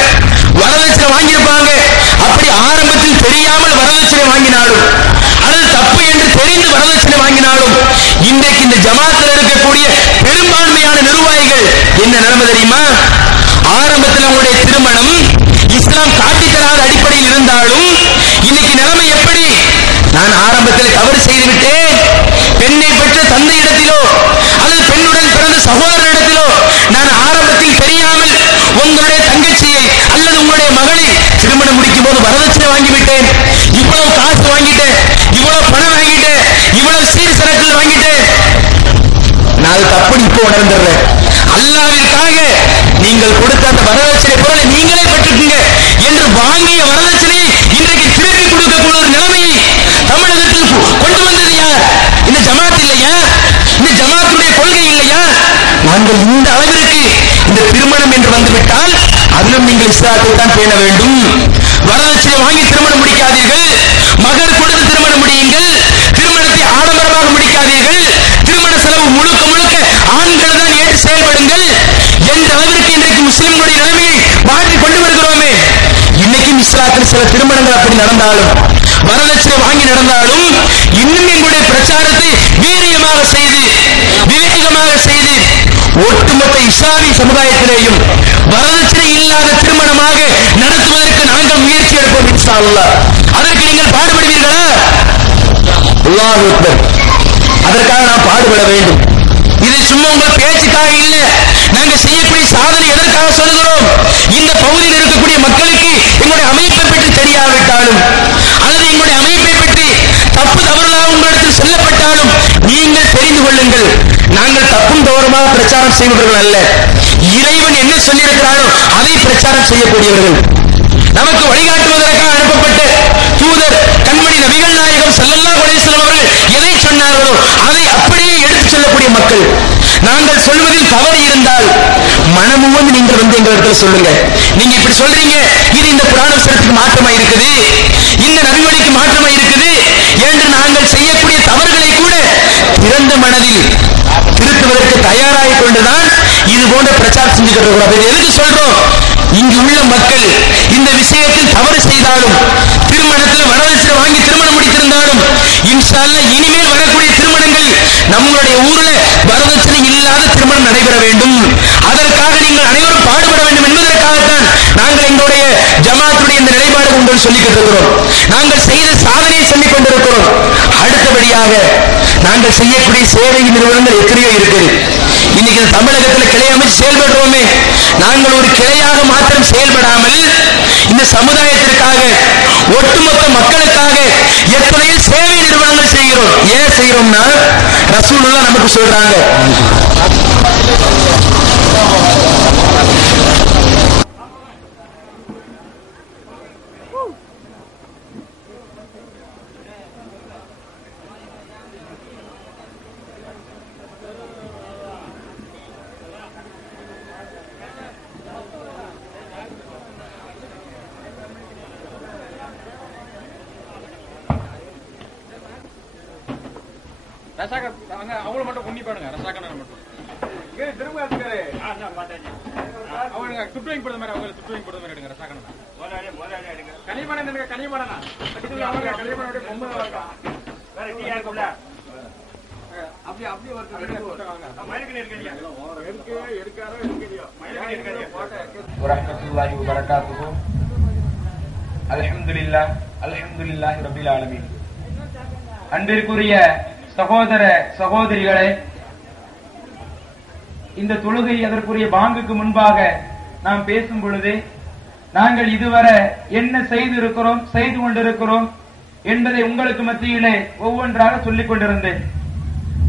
வரதட்சணை வாங்கியிருப்பாங்க. அப்படி ஆரம்பத்தில் தெரியாமல் வரதட்சணை வாங்கினாலும் அல்லது தப்பு என்று தெரிந்து வரதட்சணை வாங்கினாலும் இன்றைக்கு இந்த ஜமாத்தில் இருக்கக்கூடிய பெரும்பான்மையான நிர்வாகிகள் என்ன நிலைமை தெரியுமா? ஆரம்பத்தில் அவங்களுடைய திருமணம் இஸ்லாம் காட்டி தராத அடிப்படையில் இருந்தாலும் இன்னைக்கு நிலைமை எப்படி? நான் ஆரம்பத்தில் தவறு செய்து விட்டேன், பெண்ணை பெற்ற தந்தையிடத்திலோ அல்லது பெண்ணுடன் பிறந்த சகோதரனிடத்திலோ நான் ஆரம்பத்தில் தெரியாமல் உங்களுடைய தங்கச்சியை அல்லது உங்களுடைய மகளை திருமணம் முடிக்கும் போது வரதட்சணை வாங்கிவிட்டேன், இவ்வளவு காசு வாங்கிட்டேன், இவ்வளவு பணம் வாங்கிட்டேன், இவ்வளவு சீர் சரக்குகள் வாங்கிட்டேன், நான் தப்பு இப்போ உணர்ந்துடுறேன். அல்லாஹ்விற்காக நீங்கள் கொடுத்த அந்த வரதட்சணை பொருளை நீங்களே பெற்றுக்கீங்க என்று வாங்கிய வரதட்சணையை இன்றைக்கு திருப்பி கொடுக்கக்கூடிய ஒரு நிலைமையை தமிழகத்தில் கொண்டு வந்தது யார்? இந்த ஜமாத் இல்லையா? இந்த ஜமாத்துடைய கொள்கை இல்லையா? நாங்கள் இந்த அளவிற்கு இந்த திருமணம் என்று வந்துவிட்டால் அதிலும் நீங்கள் இஸ்லாத்தை தான் பேண வேண்டும். வரதட்சணை வாங்கி திருமணம் முடிக்காதீர்கள், மகர் கொடுத்து திருமணம் முடியுங்கள், திருமணத்தை ஆடம்பரமாக முடிக்காதீர்கள், திருமண செலவு முழுக்க முழுக்க ஆண்கள் தான் ஏற்று செயல்படுங்கள் என்ற அளவிற்கு இன்றைக்கு முஸ்லிம்களுடைய நிலைமையை மாற்றி கொண்டு வருகிறோமே. இன்னைக்கும் இஸ்லாத்தில் சில திருமணங்கள் அப்படி நடந்தாலும் வரதட்சணை வாங்கி நடந்தாலும் இன்னும் எங்களுடைய பிரச்சாரத்தை வீரியமாக செய்து விவேகமாக செய்து ஒட்டுமொத்த இஸ்லாமிய சமுதாயத்திலேயும் வரதட்சணை இல்லாத திருமணமாக நடத்துவதற்கு நாங்கள் முயற்சி எடுப்போம் இன்ஷா அல்லாஹ். அதற்கு நீங்கள் பாடுபடுவீர்களா? அல்லாஹ் அக்பர். அதற்காக நாம் பாடுபட வேண்டும். இது சும்மா உங்கள் பேச்சுக்காக இல்லை, நாங்கள் செய்யக்கூடிய சாதனை எதற்காக சொல்கிறோம்? இந்த பகுதியில் இருக்கக்கூடிய மக்களுக்கு எங்களுடைய அமைப்பை பற்றி தெரியாவிட்டாலும் அல்லது எங்களுடைய அமைப்பை பற்றி தப்பு தவறுகளாக உங்களிடத்தில் சொல்லப்பட்டாலும் நீங்கள் தெரிந்து கொள்ளுங்கள், நாங்கள் தப்பும் தவறுமாக பிரச்சாரம் செய்பவர்கள் அல்ல, இறைவன் என்ன சொல்லியிருக்கிறாரோ அதை பிரச்சாரம் செய்யக்கூடியவர்கள். நமக்கு வழிகாட்டுவதற்காக அனுப்பப்பட்ட தூதர் கண்மணி நபிகள் நாயகம் ஸல்லல்லாஹு அலைஹி வஸல்லம் அவர்கள் எதை சொன்னார்களோ அதை அப்படியே எடுத்துச் சொல்லக்கூடிய மக்கள். நாங்கள் சொல்வதில் தவறு இருந்தால் மனமும் நீங்கள் வந்து எங்களிடத்தில் சொல்லுங்க. நீங்க இப்படி சொல்றீங்க, இது இந்த குர்ஆன் வசனத்துக்கு மாற்றமா இருக்குது, இந்த நபி வழிக்கு மாற்றமா இருக்குது என்று நாங்கள் செய்யக்கூடிய தவறுகளை கூட திறந்த மனதில் திருத்துவதற்கு தயாராகிக் கொண்டுதான் இது போன்ற பிரச்சாரம் செஞ்சுக்கிட்டு இருக்கிறோம். எதுக்கு சொல்றோம்? இங்கு உள்ள மக்கள் இந்த விஷயத்தில் தவறு செய்தாலும், திருமணத்தில் வரதட்சணை வாங்கி திருமணம் முடித்திருந்தாலும், இன்ஷா அல்லாஹ் இனிமேல் வரக்கூடிய திருமணங்கள் நம்மளுடைய ஊர்ல வரதட்சணை இல்லாத திருமணம் நடைபெற வேண்டும். அதற்காக நீங்கள் அனைவரும் பாடுபட வேண்டும் என்பதற்காகத்தான் நாங்கள் எங்களுடைய ஜமாத்துடைய இந்த நிலைப்பாடு கொண்டு சொல்லிக்கிட்டு இருக்கிறோம். நாங்கள் செய்த சாதனையை சொல்லிக் கொண்டிருக்கிறோம். அடுத்தபடியாக நாங்கள் செய்யக்கூடிய சேவை நிறுவனங்கள் எத்தனையோ இருக்குது. இன்னைக்கு தமிழகத்தில் கிளை அமைச்சு செயல்படுறோமே, நாங்கள் ஒரு கிளையாக மாத்திரம் செயல்படாமல் இந்த சமுதாயத்திற்காக, ஒட்டுமொத்த மக்களுக்காக எத்தனையோ சேவை நிறுவனங்கள் செய்கிறோம். ஏன் செய்கிறோம்னா ரசூலுல்லாஹ் நமக்கு சொல்றாங்க. அவங்கள மட்டும் உண்ணி பாருங்க. ரசாக்கண்ண மட்டும் திரும்ப அவங்க துட்டு வாங்கி போடுற மாதிரி, அவங்க துட்டு வாங்கி போடுற மாதிரி எடுங்க. ரசாக்கண்ணா கனிமணன் எனக்கு கனிமணனா கனிமணோட பொம்மை அப்படி அப்படி எடுக்காரோ வரஹ்மத்துல்லாஹி வபரகாத்துஹு. அல்ஹம்துலில்லாஹ் அல்ஹம்துலில்லாஹி ரப்பில் ஆலமீன். அன்பிற்குரிய சகோதர சகோதரிகளே, இந்த தொழுகை அதற்குரிய பாங்குக்கு முன்பாக நாம் பேசும் பொழுது நாங்கள் இதுவரை என்ன செய்திருக்கிறோம், செய்து கொண்டிருக்கிறோம் என்பதை உங்களுக்கு மத்தியிலே ஒவ்வொன்றாக சொல்லிக் கொண்டிருந்தேன்.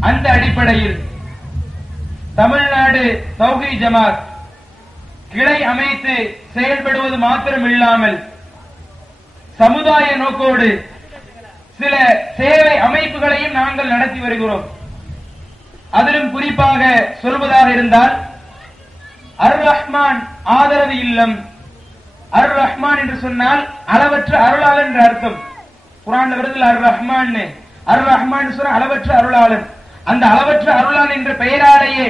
அந்த அடிப்படையில் தமிழ்நாடு தௌஹீத் ஜமாத் கிளை அமைத்து செயல்படுவது மாத்திரமில்லாமல் சமுதாய நோக்கோடு சில சேவை அமைப்புகளையும் நாங்கள் நடத்தி வருகிறோம். அதிலும் குறிப்பாக சொல்வதாக இருந்தால் அர் ரஹ்மான் ஆதரவு இல்லம். அர் ரஹ்மான் என்று சொன்னால் அளவற்ற அருளாளன் என்ற அர்த்தம். குர்ஆன்ல வருது அர் ரஹ்மான். அர் ரஹ்மான் சொன்ன அளவற்ற அருளாளன். அந்த அளவற்ற அருளாளன் என்ற பெயராலேயே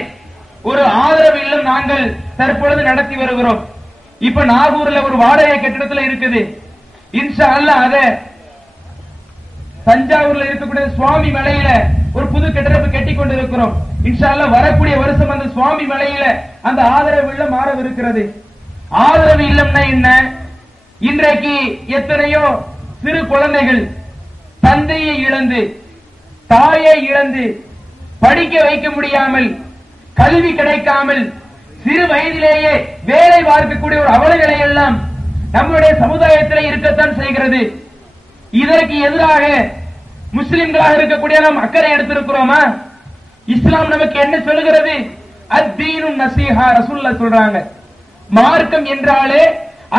ஒரு ஆதரவு இல்லம் நாங்கள் தற்பொழுது நடத்தி வருகிறோம். இப்ப நாகூர்ல ஒரு வாடகை கட்டிடத்துல இருக்குது. இன்ஷா அல்லாஹ் அத தஞ்சாவூர்ல இருக்கக்கூடிய சுவாமி மலையில ஒரு புது கட்டடத்தை கட்டி கொண்டிருக்கிறோம். இன்ஷா அல்லாஹ் வரக்கூடிய வருஷம் அந்த சுவாமி மலையில அந்த ஆதரவு இல்லம் மாறவிருக்கிறது. ஆதரவு இல்லம்னா என்ன? இன்றைக்கு எத்தனையோ சிறு குழந்தைகள் தந்தையை இழந்து, தாயை இழந்து, படிக்க வைக்க முடியாமல், கல்வி கிடைக்காமல், சிறு வயதிலேயே வேலை பார்க்கக்கூடிய ஒரு அவலங்களை எல்லாம் நம்முடைய சமுதாயத்தில் இருக்கத்தான் செய்கிறது. இதற்கு எதிராக முஸ்லிம்களாக இருக்கக்கூடிய நாம் அக்கறை எடுத்திருக்கிறோமா? இஸ்லாம் நமக்கு என்ன சொல்லுகிறது? அத்தீனு நசீஹா. ரசூலுல்லாஹ் சொல்றாங்க, மார்க்கம் என்றாலே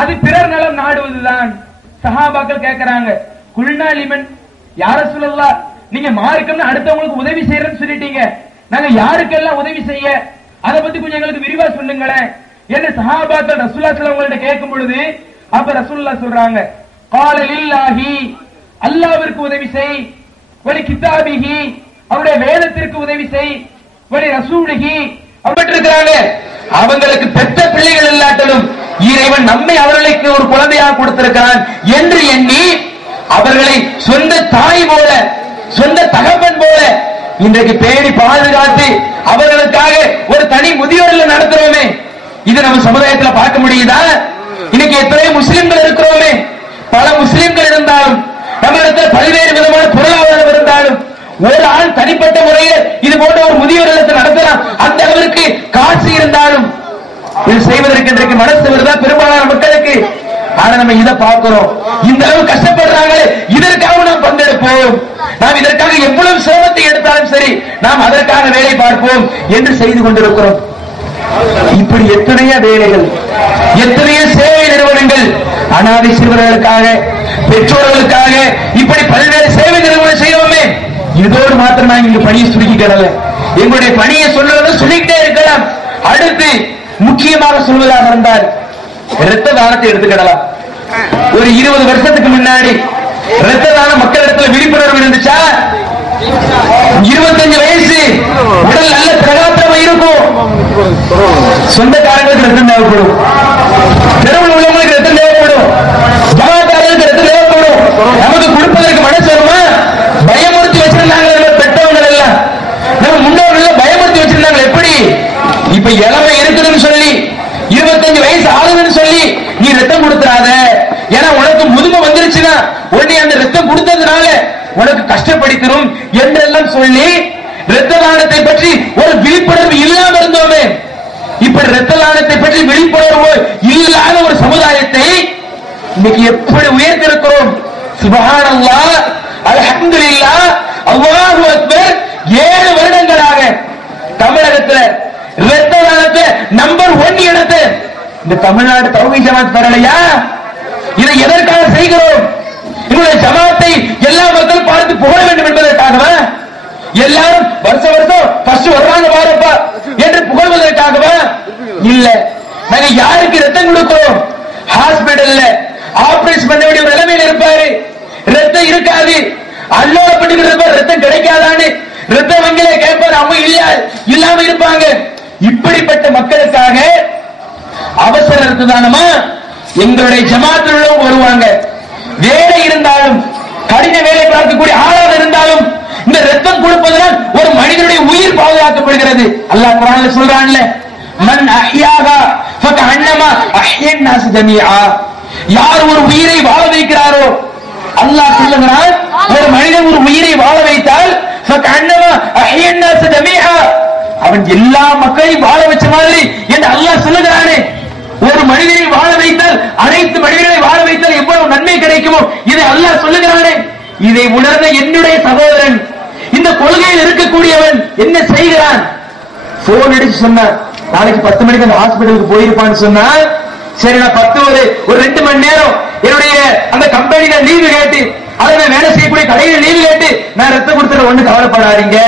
அது பிறர் நலம் நாடுவதுதான். சஹாபாக்கள் கேட்கிறாங்க, குல்னா லிமன் யா ரசூலுல்லாஹ், நீங்க மார்க்கம்னு அடுத்தவங்களுக்கு உதவி செய்யறேன்னு சொல்லிட்டீங்க, நாங்க யாருக்கெல்லாம் உதவி செய்ய, அதை பத்தி கொஞ்சம் எங்களுக்கு விரிவா சொல்லுங்களேன் என்று சஹாபாக்கள் ரசூலுல்லாஹ் ஸல்லல்லாஹு அலைஹி வஸல்லம் கேட்கும் பொழுது அப்ப ரசூலுல்லாஹ் சொல்றாங்க, கால லில்லாஹி, அல்லாஹ்விற்கு உதவி செய், வலி கிதாபிஹி, அவருடைய வேதத்திற்கு உதவி செய், வலி ரசூலிஹி. அப்படின்றாங்க. அவங்களுக்கு பெற்ற பிள்ளைகள் இல்லாட்டலும் இறைவன் நம்மை அவர்களுக்கு ஒரு குழந்தையாக கொடுத்திருக்கிறான் என்று எண்ணி அவர்களை சொந்த தாய் போல, சொந்த தகப்பன் போல இன்றைக்கு பேணி பாதுகாத்து அவர்களுக்காக ஒரு தனி முதியோர்கள் நடத்துறோமே, இது நம்ம சமுதாயத்தில் பார்க்க முடியுதா? இன்னைக்கு எத்தனையோ முஸ்லிம்கள் இருக்கிறோமே, பல முஸ்லிம்கள் இருந்தாலும் நம்மளிடத்தில் பல்வேறு விதமான பொருளாதாரம் இருந்தாலும் ஒரு ஆள் தனிப்பட்ட முறையில் இது போன்ற ஒரு முதியோர் இல்லத்தை நடத்தலாம். அந்த அளவிற்கு காசு இருந்தாலும் இது செய்வதற்கு இன்றைக்கு மனசு வருதா பெரும்பாலான மக்களுக்கு? ஆனா நம்ம இதை பார்க்கிறோம், இந்த அளவு கஷ்டப்படுறாங்களே, இதற்காக நாம் பங்கெடுப்போம், நாம் இதற்காக எவ்வளவு சிரமத்தை எடுத்தாலும் சரி நாம் அதற்கான வேலை பார்ப்போம் என்று செய்து கொண்டிருக்கிறோம். இப்படி எத்தனையோ வேலைகள், எத்தனையோ சேவை நிறுவனங்கள், அனாதை சிறுவர்களுக்காக, பெற்றோர்களுக்காக, இப்படி பல்வேறு சேவை நிறுவனம் செய்யறோமே. இதோடு மாத்திரம் நாங்கள் இங்க பணியை சுருக்கிக்கிறல, எங்களுடைய பணியை சொல்றத சொல்லிக்கிட்டே இருக்கலாம். அடுத்து முக்கியமாக சொல்வதாக இருந்தால் இரத்த தானத்தை எடுத்துக்கிடலாம். ஒரு 20 வருஷத்துக்கு முன்னாடி இரத்த தானம் மக்களிடத்தில் விழிப்புணர்வு இருந்துச்சா? 25 வயசு உடல் நல்ல பிரகாசமா இருக்கும். சொந்தக்காரங்களுக்கு ரத்தம் தேவைப்படும், தெருவில் உள்ளவங்களுக்கு ரத்தம் தேவைப்படும், ஜமாத்தாரர்களுக்கு ரத்தம் தேவைப்படும். நமக்கு கொடுப்பதற்கு மனசு வருமா? பயமுறுத்தி வச்சிருந்தாங்க பெற்றவங்க எல்லாம், நம்ம முன்னோர்கள் பயமுறுத்தி வச்சிருந்தாங்க. எப்படி இப்ப இளமை இருக்குதுன்னு சொல்லி 25 வயசு ஆகுதுன்னு சொல்லி நீ ரத்தம் கொடுத்துறாத, ஏன்னா உனக்கு முதுமை வந்துருச்சுன்னா உடனே அந்த ரத்தம் கொடுத்ததுனால உனக்கு கஷ்டப்படுத்தணும் என்றெல்லாம் சொல்லி இரத்த தானத்தை பற்றி ஒரு விழிப்புணர்வு இல்லாம இருந்தோமே. இப்ப இரத்த தானத்தை பற்றி விழிப்புணர்வு இல்லாத ஒரு சமுதாயத்தை இன்னைக்கு எப்படி உயர்த்திருக்கிறோம். சுப்ஹானல்லாஹ், அல்ஹம்துலில்லாஹ், அல்லாஹு அக்பர். 7 வருடங்களாக தமிழகத்துல இரத்த தானத்தை நம்பர் 1 இடத்தை இந்த தமிழ்நாடு தௌஹீத் ஜமாத் பெறலையா? இதை எதற்காக செய்கிறோம்? என்னுடைய ஜமாத்தை எல்லா மக்கள் பார்த்து புகழ வேண்டும் என்பதற்காகவா? எல்லாரும் வருஷம் ஃபர்ஸ்ட் வருவாங்க பாருப்பா என்று புகழ்வதற்காகவா? இல்ல. நாங்க யாருக்கு ரத்தம் கொடுக்கிறோம்? ஹாஸ்பிடல்ல ஆபரேஷன் பண்ண வேண்டிய நிலைமையில் இருப்பாரு, ரத்தம் இருக்காது, அல்லோல பண்ணிக்கிறப்ப ரத்தம் கிடைக்காதான்னு ரத்த வங்கியில கேட்பாரு, அவங்க இல்லாம இருப்பாங்க. இப்படிப்பட்ட மக்களுக்காக அவசர ரத்த தானமா எங்களுடைய ஜமாத்தில் உள்ளவங்க வருவாங்க. வேலை இருந்தாலும், கடின வேலை பார்க்கக்கூடிய ஆளாக இருந்தாலும் இந்த ரத்தம் கொடுப்பதனால் ஒரு மனிதனுடைய உயிர் பாதுகாக்கப்படுகிறது. அல்லாஹ் குர்ஆன்ல சொல்றான்ல, மன் அஹ்யாஹா ஃபகஅன்னமா அஹ்யன் நாஸ் ஜமீஆ. யார் ஒரு உயிரை வாழ வைக்கிறாரோ, அல்லாஹ் சொல்லுகிறான், ஒரு மனிதன் ஒரு உயிரை வாழ வைத்தால் ஃபகஅன்னமா அஹ்யன் நாஸ் ஜமீஆ, அவன் எல்லா மக்களையும் வாழ வச்ச மாதிரி என்று அல்லாஹ் சொல்லுகிறானே. ஒரு மனிதனை வாழ வைத்தால், அனைத்து மனிதர்களை வாழ வைத்தால் எவ்வளவு நன்மை கிடைக்குமோ இதை அல்லாஹ் சொல்லுகிறானே. இதை உணர்ந்த என்னுடைய சகோதரன், இந்த கொள்கையில் இருக்கக்கூடியவன் என்ன செய்கிறான்? போன் அடிச்சு சொன்னார், நாளைக்கு 10 மணிக்கு அந்த ஹாஸ்பிட்டலுக்கு போயிருப்பான்னு சொன்னா, சரி நான் 10 ஒரு 2 மணி நேரம் என்னுடைய அந்த கம்பெனியில லீவு கேட்டு, அதை வேலை செய்யக்கூடிய கடையில் லீவு கேட்டு நான் ரத்தம் கொடுத்துற ஒண்ணு கவலைப்படாதீங்க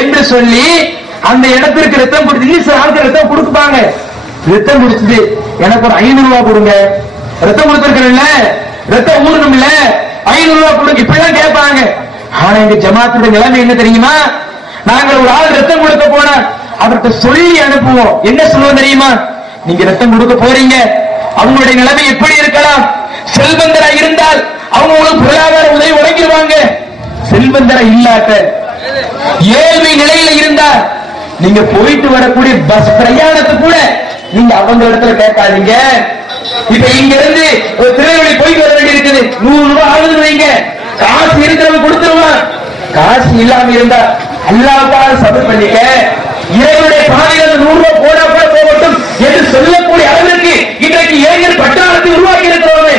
என்று சொல்லி அந்த இடத்திற்கு ரத்தம் கொடுத்து, இன்னும் சில ஆளுக்கு ரத்தம் கொடுப்பாங்க. ரத்தம் குடிச்சது எனக்கு ஒரு 500 ரூபாய் கொடுங்க, ரத்தம் கொடுத்திருக்கிறேன்ல, ரத்தம் ஊறணும்ல, 500 ரூபாய் கொடுங்க, இப்படிதான் கேட்பாங்க. ஆனா எங்க ஜமாத்துடைய நிலைமை என்ன தெரியுமா? நாங்கள் ஒரு ஆள் ரத்தம் கொடுக்க போனா அவர்கிட்ட சொல்லி அனுப்புவோம். என்ன சொல்லுவோம் தெரியுமா? நீங்க ரத்தம் கொடுக்க போறீங்க, அவங்களுடைய நிலைமை எப்படி இருக்கலாம்? செல்வந்தரா இருந்தால் அவங்க உங்களுக்கு பொருளாதார உதவி வழங்கிடுவாங்க. செல்வந்தரா இல்லாத ஏழ்மை நிலையில இருந்தா நீங்க போயிட்டு வரக்கூடிய பஸ் பிரயாணத்தை கூட நீங்க அவங்க இடத்துல கேட்காதீங்க. இப்ப இங்க இருந்து ஒரு திருநெல்வேலி போயிட்டு வர வேண்டி இருக்குது, 100 ரூபாய் ஆகுதுன்னு வைங்க, காசு இருக்கிறவங்க கொடுத்துருவான். காசு இல்லாம இருந்தா அல்லாஹ்வுக்காக சபர் பண்ணிக்க, இறைவனுடைய பாதையில 100 ரூபாய் போனா கூட போகட்டும் என்று சொல்லக்கூடிய அளவிற்கு இன்றைக்கு இளைஞர் பட்டாளத்தை உருவாக்கி இருக்கிறோமே.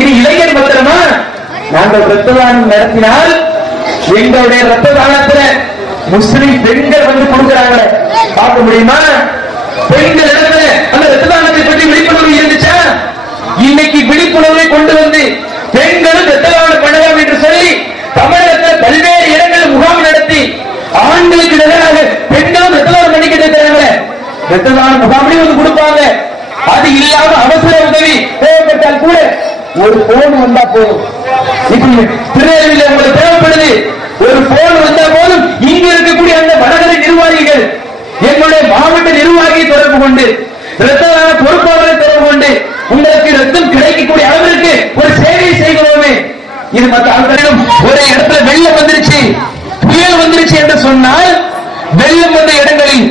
இது இளைஞர் பத்திரமா? நாங்கள் ரத்த தானம் நடத்தினால் எங்களுடைய ரத்த தானத்துல முஸ்லிம் பெண்கள் வந்து கொடுக்கிறாங்க, பார்க்க முடியுமா? பெண்கள் இடத்துல அந்த ரத்த தானத்தை பற்றி விழிப்புணர்வு இருந்துச்சா? இன்னைக்கு விழிப்புணர்வை கொண்டு வந்து பெண்களும் ரத்த தானம் பண்ணலாம் என்று சொல்லி தமிழகத்தில் பல்வேறு இடங்களில் முகாம் நடத்தி ஆண்களுக்கு எதிராக பெண்களும் ரத்த தானம் பண்ணிக்கிட்டு இருக்கிறாங்க. ரத்த தான முகாம்லையும் வந்து கொடுப்பாங்க. அது இல்லாம அவசர உதவி தேவைப்பட்டால் கூட ஒரு போன் வந்தா போதும். இப்ப திருநெல்வேலியில் உங்களுக்கு தேவைப்படுது, ஒரு போன் வந்தா போதும். இங்க இருக்கக்கூடிய அந்த வடகரை நிர்வாகிகள் எங்களுடைய மாவட்ட நிர்வாகியை தொடர்பு கொண்டு, இரத்த தான பொறுப்பாளரை தொடர்பு கொண்டு உங்களுக்கு ரத்தம் கிடைக்கக்கூடிய அளவிற்கு ஒரு சேவை செய்கிறோமே. இது மற்ற ஆட்களிடம் ஒரு இடத்துல வெள்ளம் வந்துருச்சு, புயல் வந்துருச்சு என்று சொன்னால், வெள்ளம் வந்த இடங்களில்,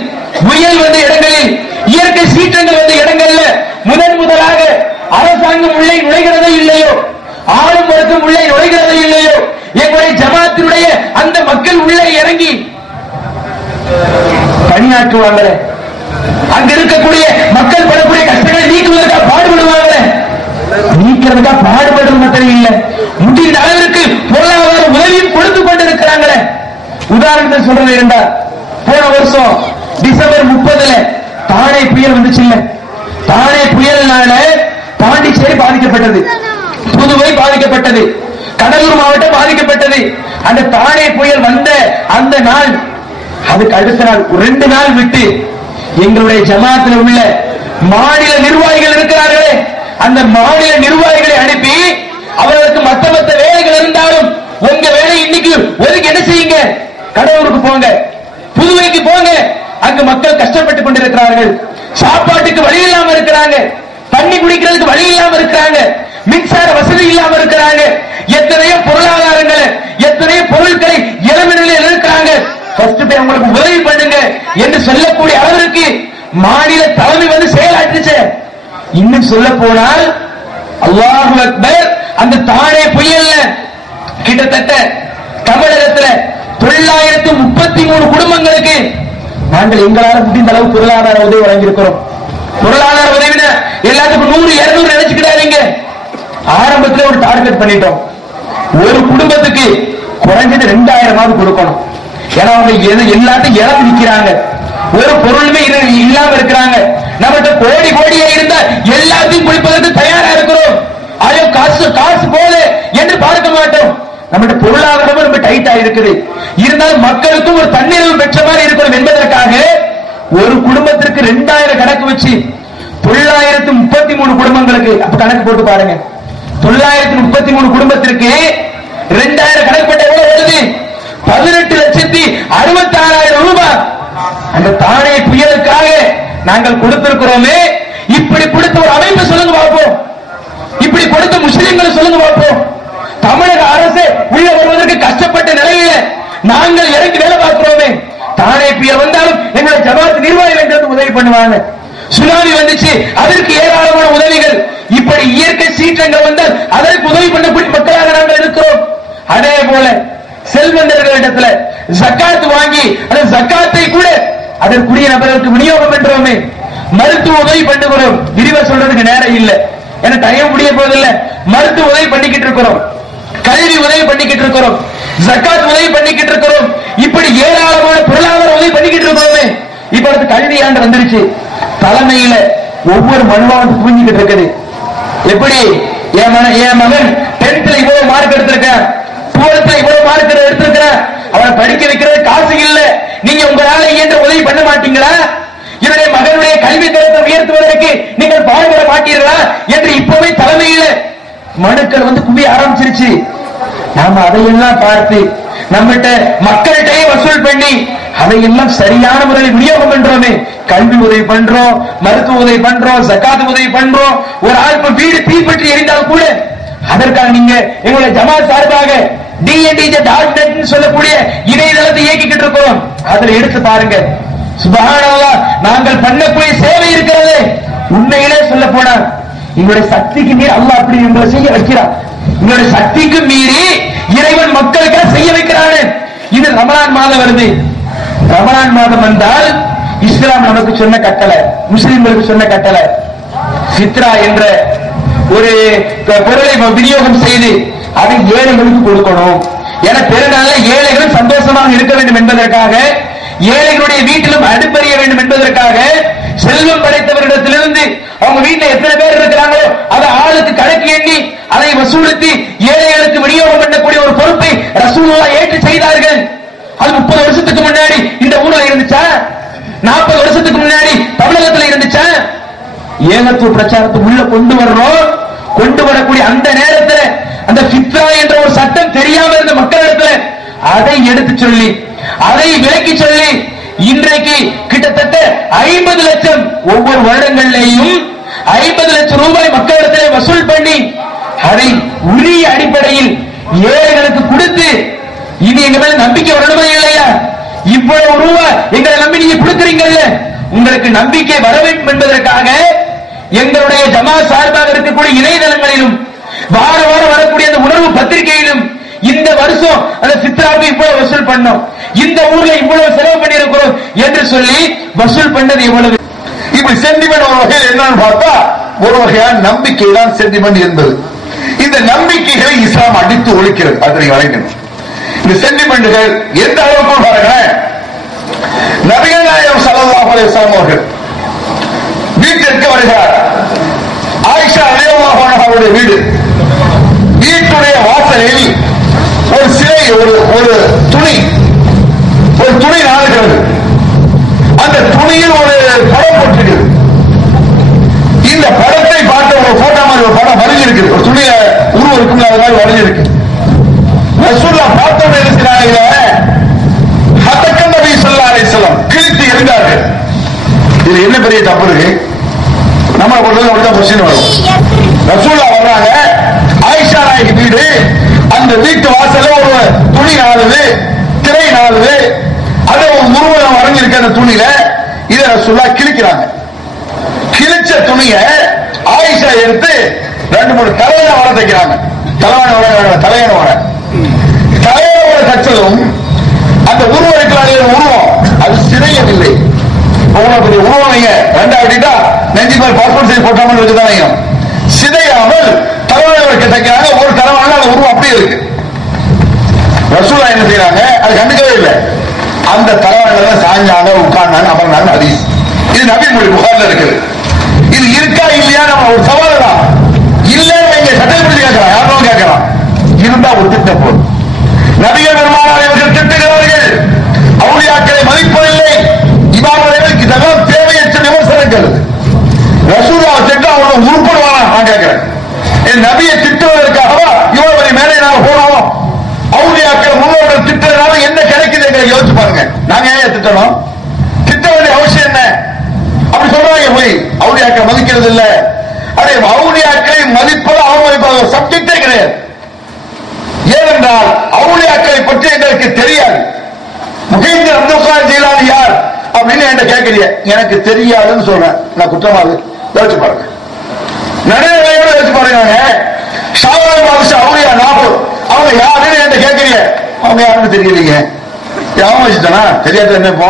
புயல் வந்த இடங்களில், இயற்கை சீற்றங்கள் வந்த இடங்கள்ல முதலாக அரசாங்கம் உள்ளே நுழைகிறதோ இல்லையோ, ஆளும் வர்க்கம் உள்ளே நுழைகிறதோ இல்லையோ, எங்களுடைய ஜமாத்தினுடைய அந்த மக்கள் உள்ளே இறங்கி பணியாற்றுவாங்க. அங்க இருக்கக்கூடிய மக்கள் படக்கூடிய கஷ்டங்களை நீக்குவதற்காக பாடுபடுவாங்க. நீக்கிறதுக்காக பாடுபடுறது மட்டும் இல்ல, முடிந்த அளவிற்கு பொருளாதார உதவியும் கொடுத்து கொண்டிருக்கிறாங்களே. உதாரணத்தை சொல்றது இருந்தா, போன வருஷம் டிசம்பர் 30 தானே புயல் வந்துச்சு இல்ல, தானே புயல்னால பாண்டிச்சேரி பாதிக்கப்பட்டது, புதுவை பாதிக்கப்பட்டது, கடலூர் மாவட்டம் பாதிக்கப்பட்டது. அந்த தானே புயல் வந்த அந்த நாள், அதுக்கு அடுத்த நாள் 2 நாள் விட்டு எங்களுடைய ஜமாத்தில் உள்ள மாநில நிர்வாகிகள் இருக்கிறார்களே, அந்த மாநில நிர்வாகிகளை அனுப்பி அவர்களுக்கு மத்த வேலைகள் இருந்தாலும் உங்க வேலை இன்னைக்கு ஒதுக்கி என்ன செய்யுங்க, கடலூருக்கு போங்க, புதுவைக்கு போங்க, அங்கு மக்கள் கஷ்டப்பட்டுக் கொண்டிருக்கிறார்கள். சாப்பாட்டுக்கு வழி இல்லாம இருக்கிறாங்க, தண்ணி குடிக்கிறதுக்கு வழி இல்லாம இருக்கிறாங்க, மின்சார வசதி இல்லாம இருக்கிறாங்க, எத்தனையோ பொருளாதாரங்களை எத்தனையோ பொருட்களை இழந்த நிலையில் இருக்கிறாங்க. ஃபர்ஸ்ட் போய் உங்களுக்கு உதவி பண்ணுங்க என்று சொல்லக்கூடிய அளவிற்கு மாநில தலைமை வந்து செயலாற்றுச்சு. இன்னும் சொல்ல போனால் அல்லாஹு அக்பர், அந்த தானே புயல்ல கிட்டத்தட்ட தமிழகத்தில் 933 குடும்பங்களுக்கு நாங்கள் எங்களால் முடிந்த அளவு பொருளாதார உதவி வழங்கியிருக்கிறோம். பொருளாதார உதவின எல்லாத்துக்கும் 100 200 நினைச்சுக்கிட்டாருங்க. ஆரம்பத்தில் ஒரு டார்கெட் பண்ணிட்டோம், ஒரு குடும்பத்துக்கு குறைஞ்சது 2000 கொடுக்கணும். ஏன்னா அவங்க எல்லாத்தையும் இழந்து நிற்கிறாங்க, ஒரு பொருளுமே இல்லாம இருக்கிறாங்க. நம்மகிட்ட கோடி கோடியா இருந்தா எல்லாத்தையும் குடிப்பதற்கு தயாரா இருக்கிறோம். ஐயோ காசு போல என்று பார்க்க மாட்டோம். நம்மகிட்ட பொருளாதாரம் ரொம்ப டைட்டா இருக்குது. இருந்தாலும் மக்களுக்கும் ஒரு தன்னிறைவு பெற்ற மாதிரி இருக்கணும் என்பதற்காக ஒரு குடும்பத்திற்கு 2000 கணக்கு வச்சு 933 குடும்பங்களுக்கு, அப்ப கணக்கு போட்டு பாருங்க, 933 குடும்பத்திற்கு 2000 கணக்கு போட்ட எவ்வளவு வருது? 18,66,000 ரூபாய். அந்த தானே புயலுக்காக நாங்கள் கொடுத்திருக்கிறோமே. இப்படி கொடுத்த ஒரு அமைப்பு சொல்லுங்க பார்ப்போம், இப்படி கொடுத்த முஸ்லிம்களை சொல்லுங்க பார்ப்போம். தமிழக அரசு உள்ள வருவதற்கு கஷ்டப்பட்ட நிலையில நாங்கள் இறங்கி வேலை பார்க்கிறோமே. தானே புயல் வந்தாலும் எங்களுடைய ஜமாத் நிர்வாகிகள் உதவி பண்ணுவாங்க. சுனாமி வந்துச்சு, அதற்கு ஏராளமான உதவிகள். இப்படி இயற்கை சீற்றங்கள் வந்தால் அதற்கு உதவி பண்ணக்கூடிய மக்களாக நாங்கள் இருக்கிறோம். அதே போல செல்வந்தர்களிடத்துல ஜக்காத் வாங்கி அந்த ஜக்காத்தை கூட அதற்குரிய நபர்களுக்கு விநியோகம் பண்றோமே. மருத்துவ உதவி பண்ணுகிறோம். விரிவா சொல்றதுக்கு நேரம் இல்லை, ஏன்னா டைம் முடிய போவதில்லை. மருத்துவ உதவி பண்ணிக்கிட்டு இருக்கிறோம், கல்வி உதவி பண்ணிக்கிட்டு இருக்கிறோம், ஜக்காத் உதவி பண்ணிக்கிட்டு இருக்கிறோம். இப்படி ஏராளமான பொருளாதார உதவி பண்ணிக்கிட்டு இருக்கிறோமே. இப்ப அடுத்து கல்வி ஆண்டு வந்துருச்சு, தலைமையில ஒவ்வொரு மனுவாவும் புரிஞ்சுக்கிட்டு இருக்குது. எப்படி என் மகன் 10th இவ்வளவு மார்க் எடுத்திருக்கேன், 12th இவ்வளவு மார்க் எடுத்திருக்கிறேன், அவனை படிக்க வைக்கிறது காசு இல்ல, நீங்க உங்களால இயன்ற உதவி பண்ண மாட்டீங்களா? என்னுடைய மகனுடைய கல்வி தரத்தை உயர்த்துவதற்கு நீங்கள் பாடுபட மாட்டீர்களா என்று இப்பவே தலைமையில மனுக்கள் வந்து குவிய ஆரம்பிச்சிருச்சு. நாம அதையெல்லாம் பார்த்து நம்மகிட்ட மக்கள்கிட்டயே வசூல் பண்ணி அதையெல்லாம் சரியான முறையில் விநியோகம் பண்றோமே. கல்வி உதவி பண்றோம், மருத்துவ உதவி பண்றோம், ஜக்காத் உதவி பண்றோம். ஒரு ஆள் வீடு தீப்பற்றி எரிந்தால் கூட அதற்காக நீங்க எங்களுடைய ஜமாத் சார்பாக DNDJ.net சொல்லக்கூடிய இணையதளத்தை இயக்கிக்கிட்டு இருக்கிறோம். அதுல எடுத்து பாருங்க, சுப்ஹானல்லாஹ், நாங்கள் பண்ணக்கூடிய சேவை இருக்கிறது. உண்மையிலே சொல்ல போனா எங்களுடைய சக்திக்கு மீறி அல்லாஹ் அப்படி எங்களை செய்ய வைக்கிறார். எங்களுடைய சக்திக்கு மீறி இறைவன் மக்களுக்காக செய்ய வைக்கிறாரு. இது ரமலான் மாதம் வருது. ரமலான் மாதம் வந்தால் இஸ்லாம் நமக்கு சொன்ன கட்டளை, முஸ்லிம்களுக்கு சொன்ன கட்டளை, ஃபித்ரா என்ற ஒரு பொருளை விநியோகம் செய்து அதை ஏழைகளுக்கு கொடுக்கணும். என பெருநாள ஏழைகள் சந்தோஷமாக இருக்க வேண்டும் என்பதற்காக, ஏழைகளுடைய வீட்டிலும் அடுப்பறிய வேண்டும் என்பதற்காக, செல்வம் படைத்தவரிடத்திலிருந்து அவங்க வீட்டில் எத்தனை பேர் இருக்கிறாங்களோ அதை ஆளுக்கு கணக்கு எண்ணி அதை வசூலித்து ஏழைகளுக்கு விநியோகம் பண்ணக்கூடிய ஒரு பொறுப்பை ரசூலுல்லாஹ் ஏற்று செய்தார்கள். அது 30 வருஷத்துக்கு முன்னாடி இந்த ஊர்ல இருந்துச்சா? 40 வருஷத்துக்கு முன்னாடி தமிழகத்தில் இருந்துச்சா? ஏகத்துவ பிரச்சாரத்தை உள்ள கொண்டு வர்றோம். கொண்டு வரக்கூடிய அந்த நேரத்தில் அந்த ஃபித்ரா என்ற ஒரு சட்டம் தெரியாம இருந்த மக்களிடத்தில் அதை எடுத்து சொல்லி அதை விலக்கி சொல்லி இன்றைக்கு கிட்டத்தட்ட 50 லட்சம் ஒவ்வொரு வருடங்களிலேயும் 50 லட்சம் ரூபாய் மக்களிடத்திலே வசூல் பண்ணி அதை உரிய அடிப்படையில் ஏழைகளுக்கு கொடுத்து இது எங்க மேல நம்பிக்கை வரணுமா இல்லையா? இவ்வளவு ரூபாய் எங்களை நம்பி நீங்க கொடுக்குறீங்கல்ல, உங்களுக்கு நம்பிக்கை வர வேண்டும் என்பதற்காக எங்களுடைய ஜமாத் சார்பாக இருக்கக்கூடிய இணையதளங்களிலும் வார வாரம் வரக்கூடிய அந்த உணர்வு பத்திரிகையிலும் இந்த வருஷம் அந்த ஃபித்ராவுக்கு இவ்வளவு வசூல் பண்ணோம், இந்த ஊர்ல இவ்வளவு செலவு பண்ணி இருக்கிறோம் என்று சொல்லி வசூல் பண்ணது எவ்வளவு. இப்படி சென்டிமெண்ட் ஒரு வகையில் என்னன்னு பார்த்தா ஒரு வகையான நம்பிக்கை தான் சென்டிமெண்ட் என்பது. இந்த நம்பிக்கைகளை இஸ்லாம் அடித்து ஒழிக்கிறது. அதை வழங்கணும். இந்த சென்டிமெண்ட்டுகள் எந்த அளவுக்கு பாருங்களேன். நபிகள் நாயகம் ஸல்லல்லாஹு அலைஹி வஸல்லம் அவர்கள் வீட்டிற்கு வருகிறார். ஆயிஷா ரலியல்லாஹு அன்ஹா அவருடைய வீடு. வீட்டுடைய வாசலில் ஒரு சிலை, ஒரு துணி நாடுகிறது. அந்த துணியில் ஒரு படம் போட்டிருக்கிறது. இந்த படத்தை பார்த்த ஒரு போட்டோ மாதிரி ஒரு படம் வரைஞ்சி இருக்குது. ஒரு துணிய உருவம் இருக்கும், அது மாதிரி வரைஞ்சி இருக்கு. ரசூலுல்லாஹ் பார்த்தோம் என்ன செய்றாங்க, ஹதக்க நபி ஸல்லல்லாஹு அலைஹி வஸல்லம், என்ன பெரிய தப்பு இருக்கு? நம்ம பொறுத்தவரை கொஸ்டின் வரும். ரசூலா வர்றாங்க, ஆயிஷா நாயகி வீடு, அந்த வீட்டு வாசல்ல ஒரு துணி நாளுது, திரை நாளுது, அதை ஒரு முருகன் வரைஞ்சிருக்க அந்த துணியில இதை ரசூலா கிழிக்கிறாங்க. கிழிச்ச துணிய ஆயிஷா எடுத்து 2-3 தலையணை வர தைக்கிறாங்க. தலையணை வர தச்சதும் அந்த உருவம் உருவம் அது சிதையவில்லை. உருவம் நீங்க 2 வெட்டிட்டா நெஞ்சு பேர் பாஸ்போர்ட் சைஸ் போட்டாமல் இருக்குதானே, சிதையாமல் தலைவணை வைக்க தைக்கிறாங்க. ஒரு தலைவணை அந்த உருவம் அப்படியே இருக்கு. ரசூலா என்ன செய்யறாங்க, அது கண்டுக்கவே இல்லை. அந்த தலைவணை சாஞ்சாங்க, உட்கார்ந்தாங்க, அமர்ந்தாங்க. ஹதீஸ் இது நபி மொழி புகார்ல இருக்குது. இது இருக்கா இல்லையா நம்ம ஒரு சவால் தான். இல்ல இங்க சட்டம் பிடிச்சு கேட்கலாம், யாரும் கேட்கலாம். இருந்தா ஒரு திட்டம் போதும். நபிகள் பெருமானார் அவர்கள் திட்டுகிறார்கள், அவுலியாக்களை மதிப்பதில்லை, இமாம்களுக்கு இதெல்லாம் தேவையற்ற விமர்சனங்கள். ரசூலுல்லாஹ் திட்டம் அவங்க உருப்படுவானா நான் கேட்கிறேன். என் நபியை திட்டுவதற்காகவா இவ்வளவு மேலே நான் போனோம்? அவுலியாக்கள் முன்னோர்கள் திட்டுறதுனால என்ன கிடைக்குது எங்களை யோசிச்சு பாருங்க. நாங்க ஏன் திட்டணும்? திட்ட வேண்டிய அவசியம் என்ன? அப்படி சொல்றாங்க போய் அவுலியாக்களை மதிக்கிறது இல்ல. அதே அவுலியாக்களை மதிப்பது அவமதிப்பது சப்ஜெக்டே கிடையாது. ஏனென்றால் அவுலியாக்களை பற்றி எங்களுக்கு தெரியாது. முகீத் அப்துல் காதிர் ஜீலானி யார் அப்படின்னு என்ன கேட்கறீங்க? எனக்கு தெரியாதுன்னு சொல்றேன். நான் குற்றவாளி? யோசிச்சு பாருங்க. நடுநிலையோட யோசிச்சு பாருங்க. ஷாஹான் பாதுஷா அவுலியா நாகூர் அவங்க யாருன்னு என்ன கேட்கறீங்க? அவங்க யாருன்னு தெரியலீங்க. யாரும் வச்சுட்டானா தெரியாத என்ன இப்போ?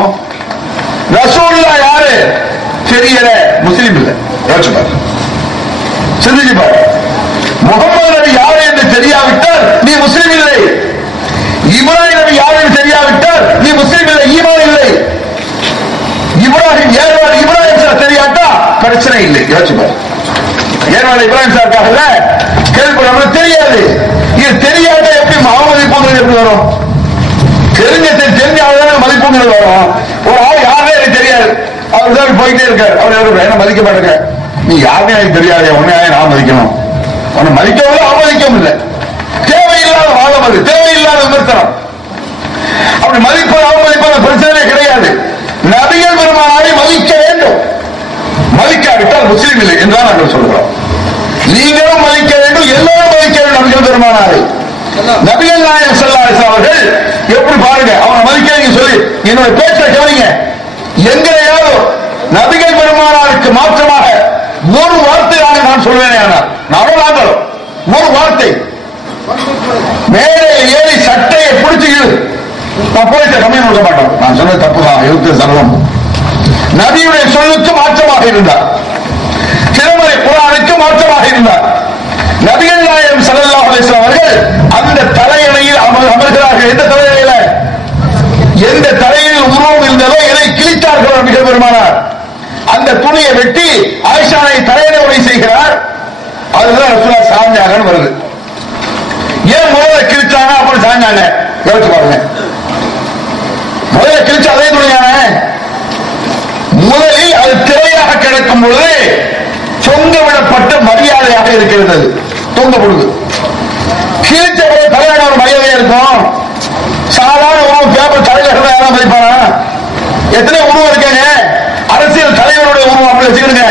ரசூலுல்லாஹ் யாரு தெரியல, முஸ்லீம் இல்ல. யோசிச்சு பாருங்க, சிந்திச்சு பாருங்க. முகமது நபி யாரு என்று தெரியாவிட்டால் நீ முஸ்லீம் இல்லை. இப்ராஹிம் நபி யாரு என்று தெரியாவிட்டால் நீ முஸ்லீம் இல்லை, ஈமான் இல்லை. இப்ராஹிம் ஏர்வாடி இப்ராஹிம் சார் தெரியாட்டா பிரச்சனை இல்லை. யோசிச்சு பாருங்க. ஏர்வாடி இப்ராஹிம் சாருக்காக கேள்விப்படாம தெரியாது. இது தெரியாட்டா எப்படி அவமதிப்புங்கிறது எப்படி வரும்? தெரிஞ்சால்தான் மதிப்புங்கிறது வரும். ஒரு ஆள் யாருமே எனக்கு தெரியாது, அவர் தான் போயிட்டே இருக்காரு, அவர் என்ன மதிக்க மாட்டேங்க. நீ யாருமே எனக்கு தெரியாது, உன்னையாவே நான் மதிக்கணும். உன்னை மதிக்கவும் அவமதிக்கவும் இல்லை. தேவையில்லாத வாதம், அது தேவையில்லாத விமர்சனம். அப்படி மதிப்பது அவமதிப்பது பிரச்சனையே கிடையாது. நபிகள் பெருமானாரை மதிக்க வேண்டும். மதிக்காவிட்டால் முஸ்லீம் இல்லை என்றுதான் நாங்கள் சொல்கிறோம். நீங்களும் மதிக்க வேண்டும், எல்லாரும் மதிக்க வேண்டும் நபிகள் பெருமானாரை. நபிகள் நாயகம் ஸல்லல்லாஹு அலைஹி வஸல்லம் அவர்கள் எப்படி பாருங்க, அவங்க மதிக்கிறீங்க சொல்லி என்னோட பேச்சை கவனிங்க. எங்களையாவது நபிகள் பெருமானாருக்கு மாற்றமாக ஒரு வார்த்தையாக நான் சொல்வேனே, ஆனால் நாங்களும் ஒரு வார்த்தை மேலே ஏறி சட்டையை பிடிச்சுக்கிது நான் போயிட்ட கம்மியம் கொடுக்க மாட்டோம். நான் சொன்னது தப்புதான், எழுத்து சர்வம். நபியுடைய சொல்லுக்கு மாற்றமாக இருந்தார், திருமறை குர்ஆனுக்கு மாற்றமாக இருந்தார். நபிகள் நாயகம் ஸல்லல்லாஹு அலைஹி வஸல்லம் அவர்கள் அந்த தலையணையில் அமர்கிறார்கள். எந்த தலையணையில, எந்த தலையில் உருவம் இருந்ததோ எதை கிழித்தார்கள் நபிகள் பெருமானார். அந்த துணியை வெட்டி ஆயிஷாவை தலையணை உரை செய்கிறார். அதுதான் ரசூலுல்லாஹ் சாஞ்சாங்கன்னு வருது. ஏன் முதல்ல கிழிச்சாங்க அப்புறம் சாஞ்சாங்க? யோசிச்சு பாருங்க. முதல்ல கிழிச்ச அதே துணியான முதலில் அது திரையாக கிடக்கும் பொழுது தொங்க விடப்பட்ட மரியாதையாக இருக்கிறது. தொங்க பொழுது கிழிச்ச தலையான ஒரு மரியாதையா இருக்கும். சாதாரண உருவம் பேப்பர் தலையில யாரும் மதிப்பானா? எத்தனை உருவம் இருக்காங்க, அரசியல் தலைவருடைய உருவம் அப்படி வச்சுக்கிடுங்க,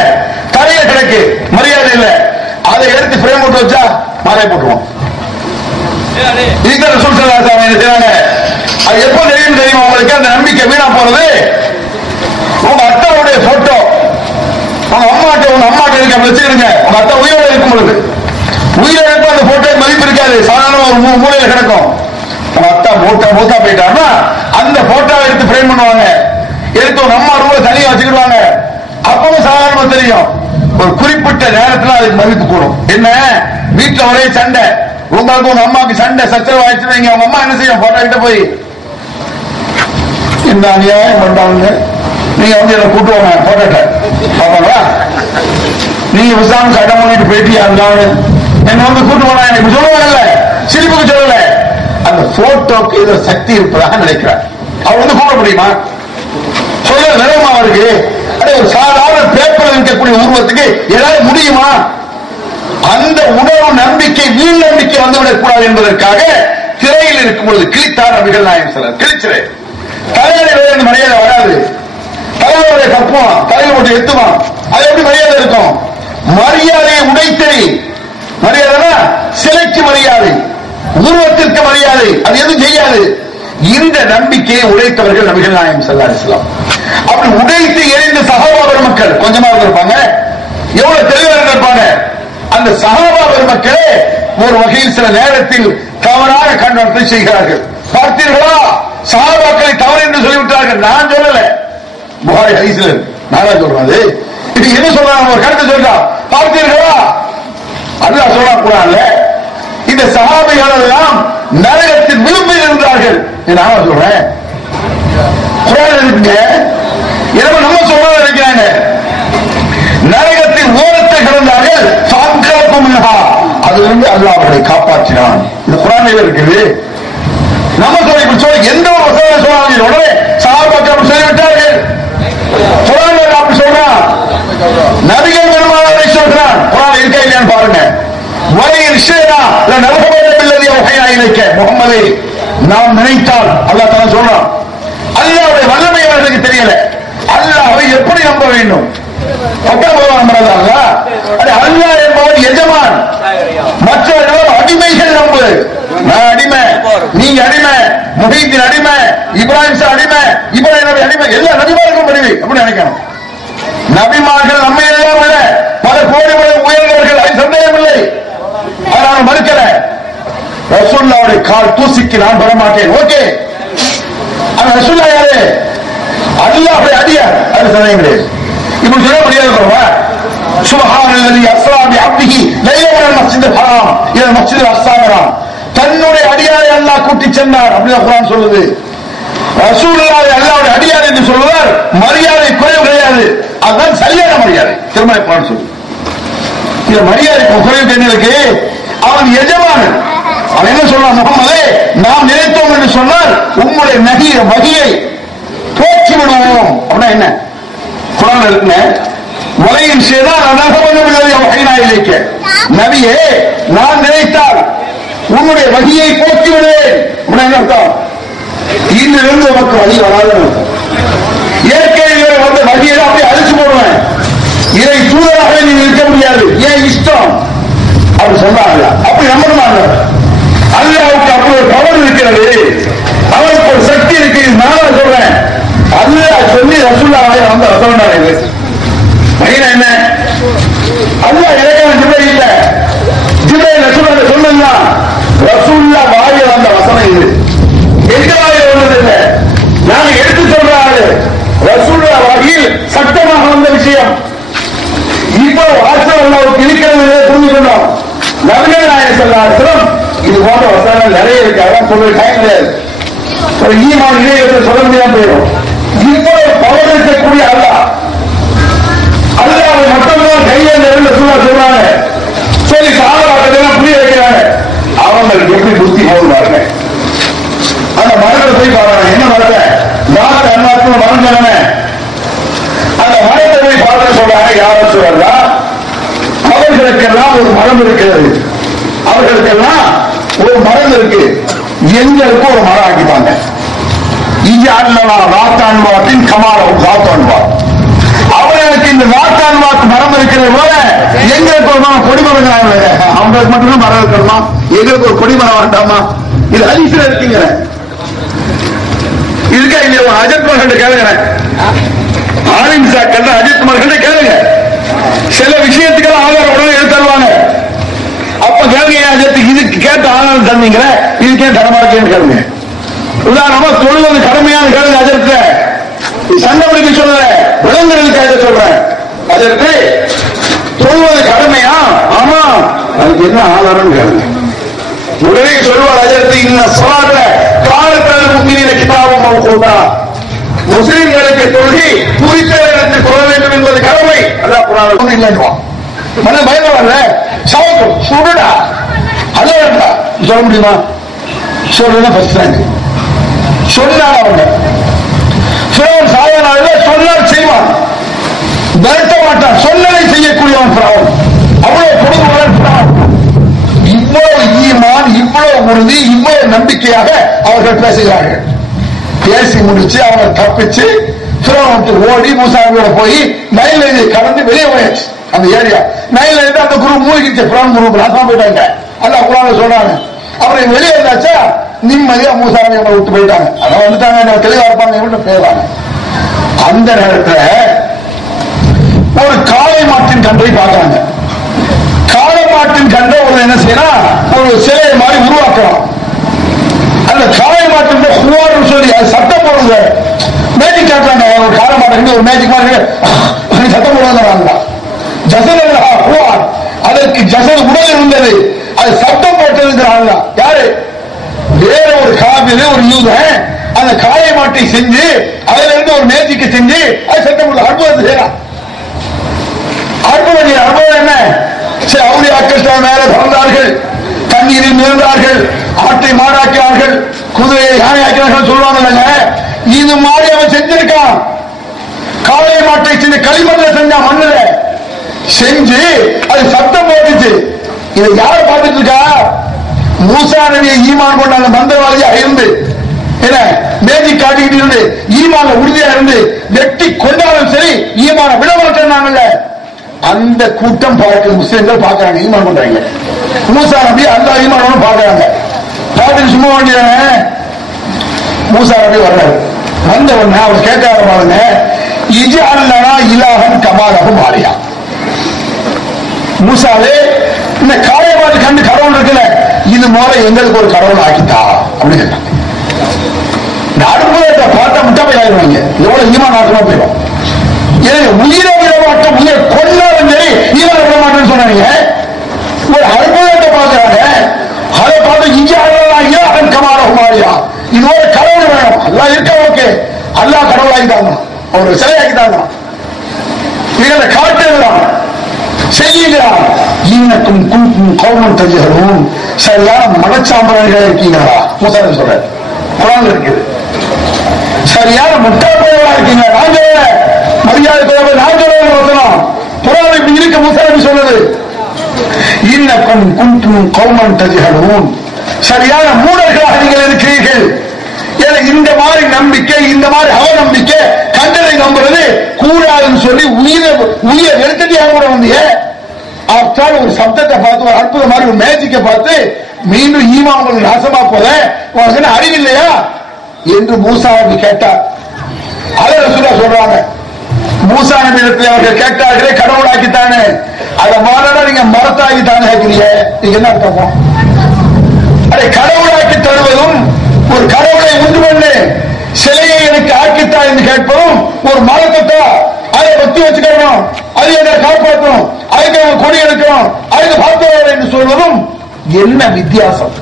தலையில கிடக்கு, மரியாதை இல்லை. அதை எடுத்து பிரேம் போட்டு வச்சா மாலை போட்டுருவோம். இதுக்கு ரசூல் ஸல்லல்லாஹு அலைஹி வஸல்லம் செய்றாங்க. அது எப்போ தெரியுமா உங்களுக்கு அந்த நம்பிக்கை வீணா போறது? உங்க அத்தாவுடைய போட்டோ உங்க அம்மாட்ட இருக்க வச்சுக்கிடுங்க. உங்க அத்தா உயிரோட இருக்கும் பொழுது, உயிரிழப்பு அந்த போட்டோ மதிப்பு இருக்காது, சாதாரண ஒரு மூலையில கிடக்கும். உங்க அத்தா மூத்தா போயிட்டாருன்னா அந்த போட்டோவை எடுத்து பிரேம் பண்ணுவாங்க, எடுத்து ஒரு அம்மா ரூபா தனியா வச்சுக்கிடுவாங்க. அப்பவும் சாதாரணமா தெரியும். ஒரு குறிப்பிட்ட நேரத்தில் அதுக்கு மதிப்பு கூடும். என்ன வீட்டுல ஒரே சண்டை, உங்களுக்கு உங்க அம்மாவுக்கு சண்டை சச்சரவு ஆயிடுச்சு, உங்க அம்மா என்ன செய்யும்? போட்டோ கிட்ட போய் இந்த அநியாயம் பண்றாங்க, நீங்க வந்து என்ன கூட்டுவாங்க போட்டோட்ட பாப்பாங்களா? நீங்க விசாரணை சட்டம் பண்ணிட்டு போயிட்டியா இருந்தாலும் என்ன வந்து கூட்டு போனா எனக்கு சொல்லுவாங்கல்ல, சிரிப்புக்கு சொல்லல. அந்த போட்டோக்கு ஏதோ சக்தி இருப்பதாக நினைக்கிறார். அவர் வந்து கூட்ட முடியுமா? சொல்ல நிலமா இருக்கு. அதே ஒரு சாதாரண பேப்பர் இருக்கக்கூடிய உருவத்துக்கு ஏதாவது முடியுமா? அந்த உணர்வு நம்பிக்கை வீண் நம்பிக்கை வந்துவிடக் கூடாது என்பதற்காக திரையில் இருக்கும் பொழுது கிழித்தார் நபிகள் நாயகம் ஸல்லல்லாஹு அலைஹி வஸல்லம். கிழிச்சிரு தலைவரை மரியாதை வராது. தலைவருடைய கற்பம் தலைவர் போட்டு எத்துவான். அது எப்படி மரியாதை இருக்கும்? மரியாதையை உடைத்தறி. மரியாதை சிலைக்கு மரியாதை, உருவத்திற்கு மரியாதை, அது எதுவும் செய்யாது. இந்த நம்பிக்கையை உடைத்தவர்கள் நபிகள் நாயகம் ஸல்லல்லாஹு அலைஹி வஸல்லம். அப்படி உடைத்து எரிந்த சஹாபா பெருமக்கள் கொஞ்சமா இருப்பாங்க, எவ்வளவு தெளிவாக இருப்பாங்க. அந்த சஹாபா பெருமக்களே ஒரு வகையில் சில நேரத்தில் தவறாக கண்டனத்தை செய்கிறார்கள். பார்த்தீர்களா, சஹாபாக்களை தவறு என்று சொல்லிவிட்டார்கள். நான் சொல்லல, புகாரி ஹதீஸ்ல நானா சொல்றது. இது என்ன சொல்றாங்க? ஒரு கருத்து சொல்றான். பார்த்தீர்களா, அல்லாஹ் சொல்றான் குர்ஆன்ல, இந்த சஹாபிகள் எல்லாம் நரகத்தின் விளிம்பில் இருந்தார்கள். நான் சொல்றேன், குர்ஆன்ல இருக்குங்க. எனவே நம்ம சொல்றத நினைக்கிறாங்க. நரகத்தின் ஓரத்தை கிடந்தார்கள், அதிலிருந்து அல்லாஹ் அவர்களை காப்பாற்றினான். இது குர்ஆனில் இருக்குது. நம்ம சொல்ல எந்த ஒரு வசனம் சொன்னாங்க உடனே சஹாபாக்கள் அப்படி சொல்லிவிட்டார்கள். குர்ஆன்ல அப்படி சொல்றான், நபிகள் பெருமானாரை சொல்றான். குர்ஆன் இருக்கா இல்லையான்னு பாருங்க. முகமது நாம் நினைத்தால் அல்லாஹ் தஆலா சொல்றான். அல்லாஹ்வுடைய வல்லமை அவர்களுக்கு தெரியல. அல்லாஹ்வை எப்படி நம்ப வேண்டும்? அல்லாஹ் என்பவர் எஜமான், மற்றவர்கள் அடிமைகள் நம்பு. நான் அடிமை, நீங்க அடிமை, முஹீத்தின் அடிமை, இப்ராஹிம் சார் அடிமை, இப்ராஹிம் நபி அடிமை, எல்லா நபிமார்களும் அடிமை அப்படி நினைக்கணும். நபிமார்கள் நம்மை எல்லாம் விட பல கோடி முறை உயர்ந்தவர்கள், அது சந்தேகம் இல்லை. அதை நான் மறுக்கல. ரசூலுல்லாஹ்வுடைய கால் தூசிக்கு நான் வரமாட்டேன். ஓகே, அந்த ரசூலுல்லாஹ் யாரு? அல்லாஹ்வுடைய அடியார், அது சந்தேகம் கிடையாது. இப்படி சொல்ல முடியாது. சுப்ஹானல்லதி அஸ்ரா பிஅப்திஹி லைலன் மினல் மஸ்ஜிதில் ஹராம் இலல் மஸ்ஜிதில் அக்ஸா. தன்னுடைய அடியாரை அல்லாஹ் கூட்டிச் சென்றார் அப்படிதான் குர்ஆன் சொல்லுது. ரசூலுல்லாஹ் அல்லாஹ்வுடைய அடியார் என்று சொல்வதால் மரியாதை குறைவு கிடையாது. அதுதான் சரியான மரியாதை. திருமலை குர்ஆன் சொல்லுது. இந்த மரியாதை குறைவு என்ன இருக்கு? அவன் எஜமானன். அவன் என்ன சொல்றான்? முகமதே, நாம் நினைத்தோம் என்று சொன்னால் உங்களுடைய நகிய வகியை போக்கி விடுவோம். அப்படின்னா என்ன? குர்ஆன்ல இருக்குங்க, வலையின் செய்தால் நபியே, நான் நினைத்தால் உன்னுடைய வகியை போக்கி விடுவேன். அர்த்தம், இன்றிலிருந்து உனக்கு வழி வராது. இயற்கையில் வந்த வகியை அப்படியே அழிச்சு போடுவேன். இதை தூதராக நீ இருக்க முடியாது, ஏன் இஷ்டம் அப்படி சொன்னாங்க. அப்படி நம்பணுமாங்க. அல்லாஹ்வுக்கு அப்படி ஒரு பவர் இருக்கிறது, அவருக்கு ஒரு சக்தி இருக்கு. நான் சொல்றேன், அல்லாஹ் சொல்லி ரசூலுல்லாஹ் வந்து வசனம் என்ன? அல்லாஹ் இலக்கண ஜிப்ரீல் இல்ல, ஜிப்ரீல் ரசூலுல்லாஹ் சொன்னதுதான். ரசூலுல்லாஹ் வாயில் வந்த வசனம் இது. எந்த வாயில் வந்தது இல்ல, நாங்க எடுத்து சொல்றாரு. ரசூலுல்லாஹ் வாயில் சட்டமாக வந்த விஷயம். இப்போ வாசல் அல்லாஹ்வுக்கு இருக்கிறது புரிஞ்சுக்கணும். நபிகள் நாயகம் ஸல்லல்லாஹு அலைஹி வஸல்லம் இது போன்ற வசனங்கள் நிறைய இருக்கு. அதான் சொல்ற டைம் கிடையாது. ஒரு ஈமான் இணையத்தை சொல்ல முடியாம போயிடும். இப்போ பவர் இருக்கக்கூடிய அல்லாஹ், அல்லாஹ்வை மட்டும்தான் கையில் சொல்றாங்க. சரி, சாதாரண புரிய வைக்கிறாங்க. அவங்களுக்கு எப்படி புத்தி போடுவாங்க? அந்த மரத்தை போய் பாருங்க. என்ன மரத்தை? நாட்டு அண்ணாத்து மரம் தானே. அந்த மரத்தை போய் பார்த்து சொல்றாங்க. யாரும் சொல்றா, அவர்களுக்கெல்லாம் ஒரு மரம் இருக்கிறது, அவர்களுக்கெல்லாம் ஒரு மரம் இருக்கு, எங்களுக்கு ஒரு மரம் ஆக்கிப்பாங்க. ராத்தான்வாத்தின் கமாலம் ராத்தான்வா. அவர்களுக்கு இந்த ராத்தான்வாத்து மரம் இருக்கிறது போல எங்களுக்கு ஒரு மரம் கொடிமரம். அவங்களுக்கு மட்டும்தான் மரம் இருக்கணுமா? எங்களுக்கு ஒரு கொடிமரம் வேண்டாமா? இது ஹதீஸ்ல இருக்குங்க. இருக்கா இல்லையா? ஒரு அஜித் மகன் கேளுங்க, ஆலிம் சாக்கல்ல அஜித் மகன் கேளுங்க. சில விஷயத்துக்கெல்லாம் ஆதாரம் உடனே எடுத்துருவாங்க. அப்ப கேளுங்க, அஜித்துக்கு இதுக்கு கேட்ட ஆதாரம் தந்தீங்க, இதுக்கே தரமாட்டேன்னு கேளுங்க. உதாரணமா தொழுவது கடமையான கேளுங்க. அஜித்த சண்டை பிடிக்க சொல்ல, விலங்குகளுக்காக சொல்றேன். அதற்கு தொழுவது கடமையா? ஆமா, அதுக்கு என்ன ஆதாரம் கேளுங்க. உடனே சொல்வார் அஜித்து, இந்த சொல்லாத காலத்தில் முக்கிய கிதாபம் மௌகூதா. முஸ்லிம்களுக்கு தொழுகை குறித்த இடத்தில் தொழ வேண்டும் என்பது கடமை. அதான் குர்ஆன் இல்லைன்னுவான். மன பயம் வரல, சவுக்கு சுடுடா அல்லடா சொல்ல முடியுமா? சொல்றதுதான் ஃபர்ஸ்ட் ரேங்க். சொன்னார் அவங்க ஃபிரௌன் சாயனால சொன்னால் செய்வான், வருத்த மாட்டான். சொன்னதை செய்யக்கூடியவன் ஃபிரௌன். அவ்வளவு கொடுக்குவான் ஃபிரௌன். இவ்வளவு ஈமான், இவ்வளவு உறுதி, இவ்வளவு நம்பிக்கையாக அவர்கள் பேசுகிறார்கள். பேசி முடிச்சு அவங்க தப்பிச்சு ஓடி மூசாவோட போய் நைல் நதியை கடந்து வெளியே போயாச்சு. அந்த ஏரியா நைல் நதி அந்த குரூப் மூழ்கிச்சு. பிரான் குரூப் நாசமா போயிட்டாங்க. அல்லாஹ் குர்ஆன்ல சொல்றாங்க. அப்புறம் வெளியே இருந்தாச்சா நிம்மதியா மூசாவை விட்டு போயிட்டாங்க. அதான் வந்துட்டாங்க, தெளிவா இருப்பாங்க போயிடுவாங்க. அந்த நேரத்தில் ஒரு காளை மாட்டின் கன்றை பார்க்கறாங்க. காளை மாட்டின் கன்றை ஒரு என்ன செய்யணும், ஒரு சிலையை மாதிரி உருவாக்கலாம். அந்த காளை மாட்டின் ஹுவார்னு சொல்லி அது சத்தம் போடுது, மேஜிக் காட்டுறாங்க. ஒரு காளை மாட்டை ஒரு மேஜிக் மாதிரி சத்தம் போடுவாங்க. ஜசல் ஹுவார், அதற்கு ஜசல் உடல் இருந்தது, அது சத்தம் போட்டதுங்கிறாங்க. யாரு? வேற ஒரு காபில ஒரு யூதன் அந்த காளை மாட்டை செஞ்சு அதுல இருந்து ஒரு மேஜிக்கை செஞ்சு அது சத்தம் போடுது. அற்புதத்தை செய்யலாம். அற்புதம் என்ன? சரி, அவுலியாக்கள் மேல பிறந்தார்கள், தண்ணீரில் மிதந்தார்கள், ஆட்டை மாடாக்கினார்கள், குதிரையை யானையாக்கினார்கள் சொல்லுவாங்க. இது மாதிரி அவன் செஞ்சிருக்கான். காளை மாட்டை செஞ்சு களிமண்ல செஞ்சான், மண்ணுல செஞ்சு அது சத்தம் போட்டுச்சு. இதை யார் பார்த்துட்டு இருக்கா? மூசா நபியை ஈமான் கொண்ட அந்த மந்திரவாதியா இருந்து என்ன மேஜிக் காட்டிக்கிட்டு இருந்து ஈமான உறுதியா இருந்து வெட்டி கொண்டாலும் சரி ஈமான விட மாட்டேன்னாங்கல்ல, அந்த கூட்டம் பார்க்க முஸ்லிம்கள் பார்க்கறாங்க, ஈமான் பண்றாங்க. மூசா நபி அல்லாஹ் ஈமான் பார்க்கறாங்க. பார்த்துட்டு சும்மா வேண்டியவங்க மூசா நபி வர்றாரு. வந்த உடனே அவர் கேட்க ஆரம்பிப்பாங்க, இஜி அல்லனா இலாஹன் கமாலஹும் ஆலியா. மூசாவே, இந்த காளையமாட்டு கண்டு கடவுள் இருக்குல்ல, இது போல எங்களுக்கு ஒரு கடவுள் ஆக்கித்தா அப்படின்னு கேட்டாங்க. இந்த அற்புதத்தை பார்த்தா முட்டாப்பை ஆயிடுவாங்க. எவ்வளவு ஈமான் ஆக்கமா போயிடும். உயிரை விட மாட்டோம், உயிரை கொண்டாலும் சரி ஈமான் விட மாட்டேன்னு சொன்னாங்க. ஒரு அற்புதத்தை பார்க்கிறாங்க. அதை பார்த்து இங்கே இலாஹன் கமாலஹும் ஆலியா, இது ஒரு கடவுள் வேணும். அல்லாஹ் இருக்கா, ஓகே, அல்லாஹ் கடவுள் ஆகிட்டாங்க, அவர் சிலை ஆகிட்டாங்க. இதை காட்டுகிறான், செய்யுகிறான். இன்னக்கும் குன்தும் கௌமன் தஜஹலூன், சரியான மனச்சாம்பரர்களா இருக்கீங்களா? மூசா சொல்ற குர்ஆன்ல இருக்குது. சரியான முட்டாள்களா இருக்கீங்க. நான் சொல்ல மரியாதை தேவை, நான் சொல்ல குர்ஆன்ல இப்படி இருக்க மூசா சொல்லுது. இன்னக்கும் குன்தும் கௌமன் தஜஹலூன், சரியான மூடர்களாக நீங்கள் இருக்கிறீர்கள். இந்த மாதிரி நம்பிக்கை, இந்த மாதிரி அவநம்பிக்கை, கண்டனை நம்புறது கூடாதுன்னு சொல்லி உயிரை எடுத்துட்டு கூட வந்தீங்க. ஆஃப்டர் ஒரு சப்தத்தை பார்த்து, ஒரு அற்புதம் மாதிரி ஒரு மேஜிக்கை பார்த்து மீண்டும் ஈமா உங்களுக்கு நாசமா போல உனக்கு அறிவில்லையா என்று மூசா நபி கேட்டார். அதை ரசூலா சொல்றாங்க, மூசா நபி இடத்துல அவர்கள் கேட்டார்களே கடவுளாக்கித்தானே, அதை மாறா நீங்க மரத்தாக்கித்தானே கேட்கிறீங்க. நீங்க என்ன அர்த்தம்? அதை கடவுளாக்கி தருவதும், ஒரு கடவுளை உண்டு பண்ணு சிலையை எனக்கு ஆக்கித்தா என்று கேட்பதும், ஒரு மரத்தை அதை பத்தி வச்சுக்கணும், அதை எங்களை காப்பாற்றணும், அதுக்கு நம்ம கொடி எடுக்கணும், அதுக்கு பார்த்தவர் என்று சொல்வதும் என்ன வித்தியாசம்?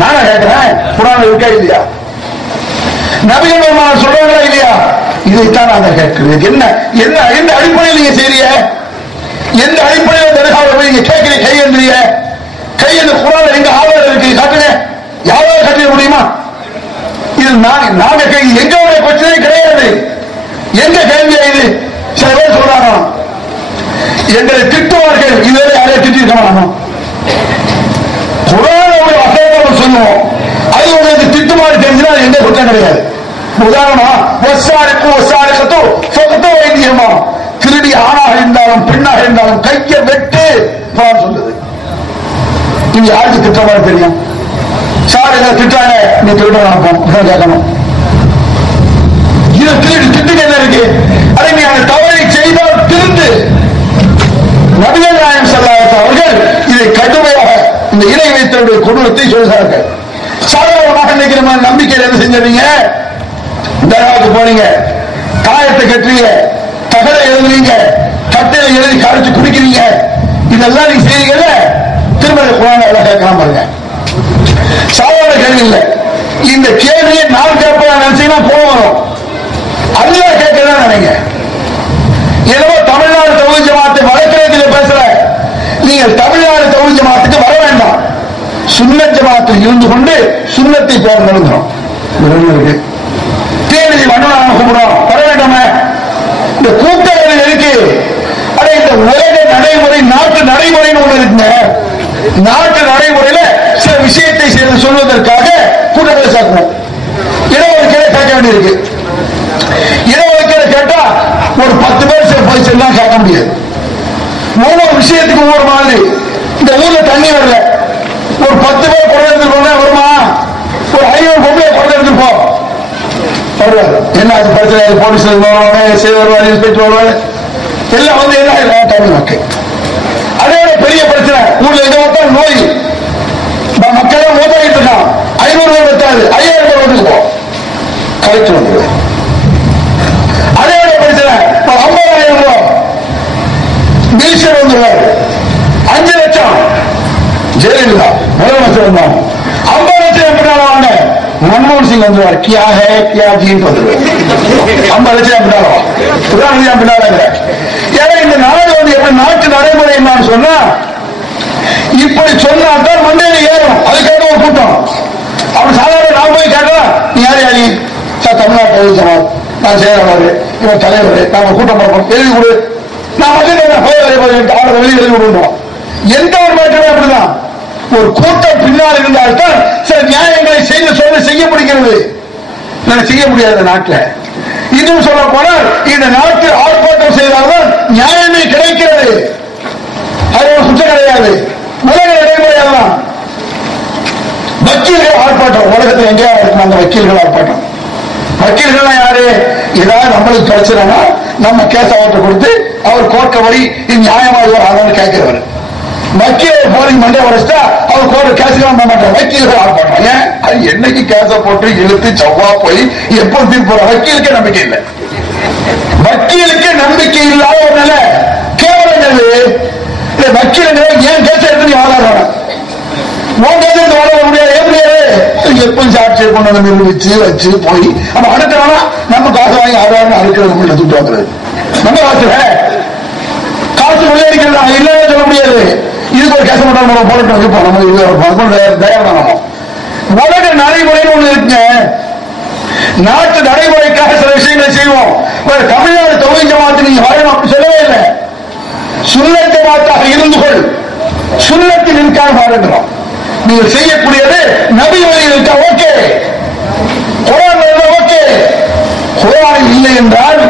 நானா கேட்கிறேன், குர்ஆன்ல இருக்கா இல்லையா? நபிகள் சொல்றாங்களா இல்லையா? இதைத்தான் நான் கேட்கிறேன். என்ன என்ன எந்த அடிப்படையில் நீங்க செய்றீங்க? எந்த அடிப்படையில் தர்காவில் போய் நீங்க கேட்கிறீங்க? கையெழுந்துறீங்க, கையெழுந்து குர்ஆன்ல எங்க ஆதாரம் இருக்கு காட்டுங்க. யாராவது கட்டிட முடியுமா? இது நாங்க எங்களுடைய பிரச்சனை கிடையாது. எங்க கேள்வியா இது? சில பேர் சொல்றாங்க எங்களை திட்டுவார்கள், இதுவரை யாரையும் திட்டிருக்கணும். குர்ஆனுடைய வசனம் சொல்லுவோம், அது உங்களுக்கு திட்டு மாதிரி தெரிஞ்சுனா எந்த குற்றம் கிடையாது. உதாரணமா வைத்தியமா, திருடி ஆணாக இருந்தாலும் பெண்ணாக இருந்தாலும் கையை வெட்டு சொல்லுது. இது யாருக்கு திட்ட மாதிரி தெரியும்? சார் இதை திட்டாங்க, நீ திருட கேட்கணும். இதை திட்டுக்கு என்ன இருக்கு? அதை நீ அந்த தவறை செய்தால் திருந்து. நபிகள் நாயகம் ஸல்லல்லாஹு அலைஹி வஸல்லம் அவர்கள் இதை கடுமையாக இந்த இணை வைத்தவருடைய கொடூரத்தை சொல்கிறார்கள். சாதாரணமாக நினைக்கிற மாதிரி நம்பிக்கையில் என்ன செஞ்சீங்க? தர்காவுக்கு போனீங்க, காயத்தை கட்டுறீங்க, தகரை எழுதுறீங்க, கட்டையை எழுதி கரைச்சு குடிக்கிறீங்க, இதெல்லாம் நீங்க செய்றீங்கல்ல. திருமண குர்ஆன்ல எல்லாம் கேட்கலாம் பாருங்க. சாதாரண கேள்வி இல்லை. இந்த கேள்வியை நான் கேட்பேன் நினைச்சீங்கன்னா போவோம். அல்லாஹ் கேட்கதான் நினைங்க. ஏதோ தமிழ்நாடு தௌஹீத் ஜமாத்தை வழக்கறிஞர்களை பேசுற நீங்கள் தமிழ்நாடு தௌஹீத் ஜமாத்துக்கு வர வேண்டாம். சுன்னத் ஜமாத்தில் இருந்து கொண்டு சுன்னத்தை பேர் நெருங்குறோம். தேதி மன்னனாக கும்பிடுறோம், வர வேண்டாம. இந்த கூட்டங்கள் இருக்கு. அதே இந்த உலக நடைமுறை, நாட்டு நடைமுறைன்னு ஒண்ணு இருக்குங்க. நாட்டு நடைமுறையில சில விஷயத்தை சொல்வதற்காக கூட்டங்களை சேர்க்கணும். இடஒதுக்கீடு கேட்க வேண்டியிருக்கு. இடஒதுக்கீடு பார்க்க முடியாது. ஒவ்வொரு விஷயத்துக்கு ஒவ்வொரு மாதிரி. இந்த ஊர்ல தண்ணி வரல, ஒரு 10 பேர் குறை எடுத்துட்டு வருமா? ஒரு 500 பொம்பளை குறை எடுத்துட்டு போ வருவாரு. என்ன அது பிரச்சனை? போலீஸ் வருவாங்க, எஸ்ஐ வருவாரு, இன்ஸ்பெக்டர் வருவாரு, எல்லாம் வந்து என்ன தமிழ் மக்கள். அதே பெரிய பிரச்சனை ஊர்ல எங்க பார்த்தாலும் நோய், மக்கள் மூத்தாகிட்டு இருக்கான். 500 ரூபாய் வச்சாது, 5000 ரூபாய் வீட்டுக்கு போ, கலெக்டர் வந்துருவாரு. அதே பிரச்சனை 50,000 ரூபாய் மினிஸ்டர் வந்துருவாரு. 5 லட்சம் ஜெயலலிதா முதலமைச்சர் வந்தாங்க. 50 லட்சம் எப்படினால வாங்க, மன்மோகன் சிங் வந்துருவார். கியா ஹே கியா ஜீன்னு வந்துருவார். 50 லட்சம் எப்படினாலும் ஏன்னா இந்த நாடு வந்து எப்படி நாட்டு நடைமுறை என்னன்னு சொன்னா, இப்படி சொன்னால்தான் மண்டையில ஏறும். அதுக்காக ஒரு கூட்டம். அவன் சாதாரண நான் போய் கேட்கலாம், நீ யார் யாரி? சார் தமிழ்நாட்டு சமாஜ், நான் செயலாளர், இவன் தலைவர், நாம கூட்டம் பார்ப்போம், எழுதி கொடு. நான் மட்டும் வெளியே எழுதி விடுவோம். எந்த ஒரு மாற்றமே அப்படிதான். ஒரு கூட்டம் பின்னால் இருந்தால்தான் சில நியாயங்களை செய்ய முடிகிறது. செய்ய முடியாது நாட்டில். இதுவும் சொல்ல போனால் இந்த நாட்டில் ஆர்ப்பாட்டம் செய்தால்தான் நியாயமே கிடைக்கிறது. அது ஒரு குற்றம் கிடையாது. உலக நடைமுறையெல்லாம் வக்கீல்கள் ஆர்ப்பாட்டம் உலகத்தில் எங்கேயா இருக்கும். அந்த வக்கீல்கள் ஆர்ப்பாட்டம். வக்கீல்கள் யாரு? ஏதாவது நம்மளுக்கு பிரச்சனைனா நம்ம கேஸ் அவர்கிட்ட கொடுத்து அவர் கோர்ட்ட வழி இது நியாயமாக ஆகணும்னு கேட்கிறவர். வக்கீல் போலீஸ் மண்டே உடைச்சிட்டா அவர் கோர்ட் கேஸுக்கு போக மாட்டார். வக்கீல்கள் ஆர்ப்பாட்டம். ஏன்? அது என்னைக்கு கேஸ போட்டு இழுத்து செவ்வா போய் எப்போ தீர்ப்பு வக்கீலுக்கே நம்பிக்கை இல்லை. வக்கீலுக்கு நம்பிக்கை இல்லாத ஒரு நிலை கேவலங்கள். வக்கீலுங்க ஏன் கேஸ் எடுத்து நீ வாழ முடியாது. எப்படி எப்ப சாட்சியை கொண்டு வந்து நிரூபிச்சு வச்சு போய் நம்ம அடுத்தவனா நம்ம காசு வாங்கி ஆதாரம் அறுக்கிறது தூட்டு வாங்குறது. நம்ம காசு கொள்ளையடிக்கிறதா இல்லைன்னு சொல்ல முடியாது. இதுக்கு ஒரு கேச மட்டும் நம்ம போராட்டம் நம்ம தயார். உலக நடைமுறைன்னு ஒண்ணு இருக்குங்க. நாட்டு நடைமுறைக்காக சில விஷயங்களை செய்வோம். தமிழ்நாடு தொகுதி ஜமாத்து நீங்க வரணும் அப்படி சொல்லவே இல்லை. சுன்னத் ஜமாத்தாக இருந்து கொள், சுன்னத்தில் இருக்காக வாழ்கிறோம். நீங்கள் செய்யக்கூடியது நபி வழியில் இருக்கா ஓகே, குர்ஆன் ஓகே. குர்ஆன் இல்லை என்றால்,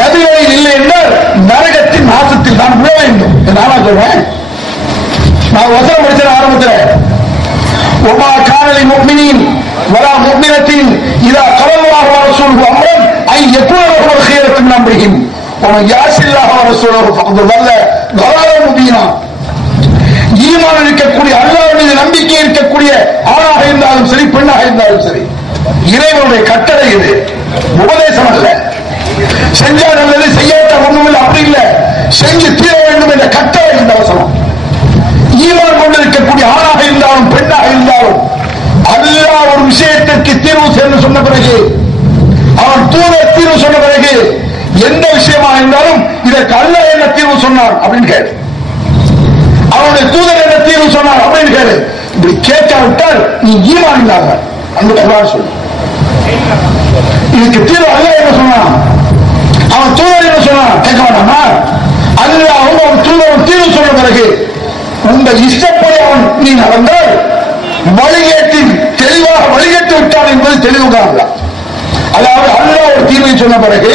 நபி வழியில் இல்லை என்றால் நரகத்தின் நாசத்தில் தான் விழ வேண்டும். நானா சொல்றேன். நான் வசனம் படிச்ச ஆரம்பத்தில் وما كان للمؤمنين ولا مؤمنة إذا قضى الله ورسوله أمرا أن يكون لهم الخيرة من أمرهم ومن يعص الله ورسوله فقد ضل ضلالا مبينا. ஈமான் இருக்கக்கூடிய அல்லாஹ் மீது நம்பிக்கை இருக்கக்கூடிய ஆணாக இருந்தாலும் சரி பெண்ணாக இருந்தாலும் சரி, இறைவனுடைய கட்டளை இது, உபதேசம் அல்ல. செஞ்சா நல்லது, செய்யாத ஒண்ணும் இல்லை அப்படி இல்லை, செஞ்சு தீர வேண்டும் என்ற கட்டளை இந்த வசனம். ஈமான் கொண்டு இருக்கக்கூடிய ஆணாக இருந்தாலும் பெண்ணாக இருந்தாலும் அல்லாஹ் ஒரு விஷயத்திற்கு தீர்வு என்று சொன்ன பிறகு, அவன் தூதர் தீர்வு சொன்ன பிறகு, எந்த விஷயமா இருந்தாலும் இதற்கு அல்லாஹ் என்ன தீர்வு சொன்னான் அப்படின்னு கேளு, அவனுடைய தூதர் என்ன தீர்வு சொன்னார் அப்படின்னு கேளு. இப்படி கேட்காவிட்டால் நீ ஈமான் இல்லாதவன். அந்த குர்ஆன் சொல்லு. இதுக்கு தீர்வு அல்லாஹ் என்ன சொன்னான், அவன் தூதர் என்ன சொன்னான் கேட்க வேண்டாமா? அல்லாஹ்வும் அவன் தூதரும் தீர்வு சொன்ன பிறகு உங்கள் இஷ்டப்படி அவன் நீ நடந்தால் வழிகேட்டில் தெளிவாக வழிகேட்டு விட்டான் என்பது தெளிவுகாக. அதாவது அல்லாஹ் ஒரு தீர்வை சொன்ன பிறகு,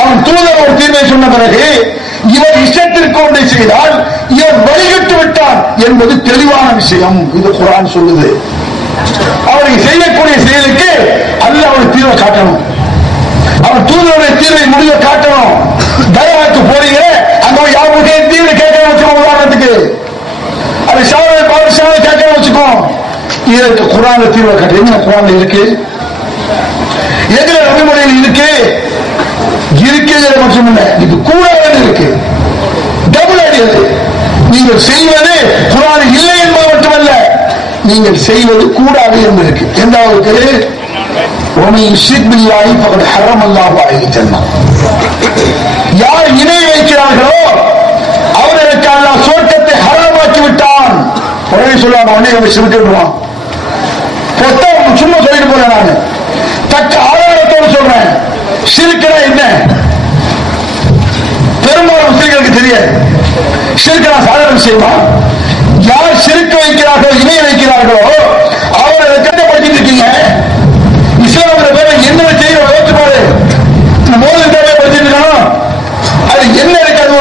அவன் தூதர் ஒரு தீர்வை சொன்ன பிறகு, இவர் இஷ்டத்திற்கு ஒன்றை செய்தால் இவர் வழிகட்டு விட்டான் என்பது தெளிவான விஷயம். இது குர்ஆன் சொல்லுது. அவரை செய்யக்கூடிய செயலுக்கு அல்லாஹ் ஒரு தீர்வை காட்டணும், அவன் தூதருடைய தீர்வை முடிவை காட்டணும். தயாவுக்கு போறீங்க, அங்க யாருடைய தீர்வை கேட்க வச்சுக்கோ. உதாரணத்துக்கு அது ஷாவை பாதுஷாவை கேட்க வச்சுக்கோ. இதற்கு குர்ஆன்ல தீர்வை காட்டு. என்ன குர்ஆன்ல இருக்கு, எதுல நபிமொழியில் இருக்கு, இருக்கிறது மட்டும் இல்லை, இது கூடாது இருக்கு. டபுள் அடியது. நீங்கள் செய்வது குர்ஆன் இல்லை என்பது மட்டுமல்ல, நீங்கள் செய்வது கூடாது என்று இருக்கு. எந்த அளவுக்கு? யார் இணை வைக்கிறார்களோ அவர்களுக்கு அல்லாஹ் சொர்க்கத்தை ஹராமாக்கி விட்டான். உடனே சொல்லுவாங்க, உடனே நம்ம சிரிக்கிடுவான். சும்மா சொல்லிட்டு போறேன், நான் தக்க ஆதாரத்தோடு சொல்றேன். ஷிர்க்னா என்ன? பெரும்பாலும் முஸ்லிம்களுக்கு தெரியாது. ஷிர்க்னா சாதாரண விஷயமா? யார் ஷிர்க் வைக்கிறார்களோ, இணை வைக்கிறார்களோ அவர்களை கட்டப்படுத்திட்டு இருக்கீங்க. இஸ்லாமிய பேரை என்ன செய்ய வளர்த்து பாரு. மோதல் தேவை படிச்சுட்டு இருக்கணும். அது என்ன இருக்கு? அது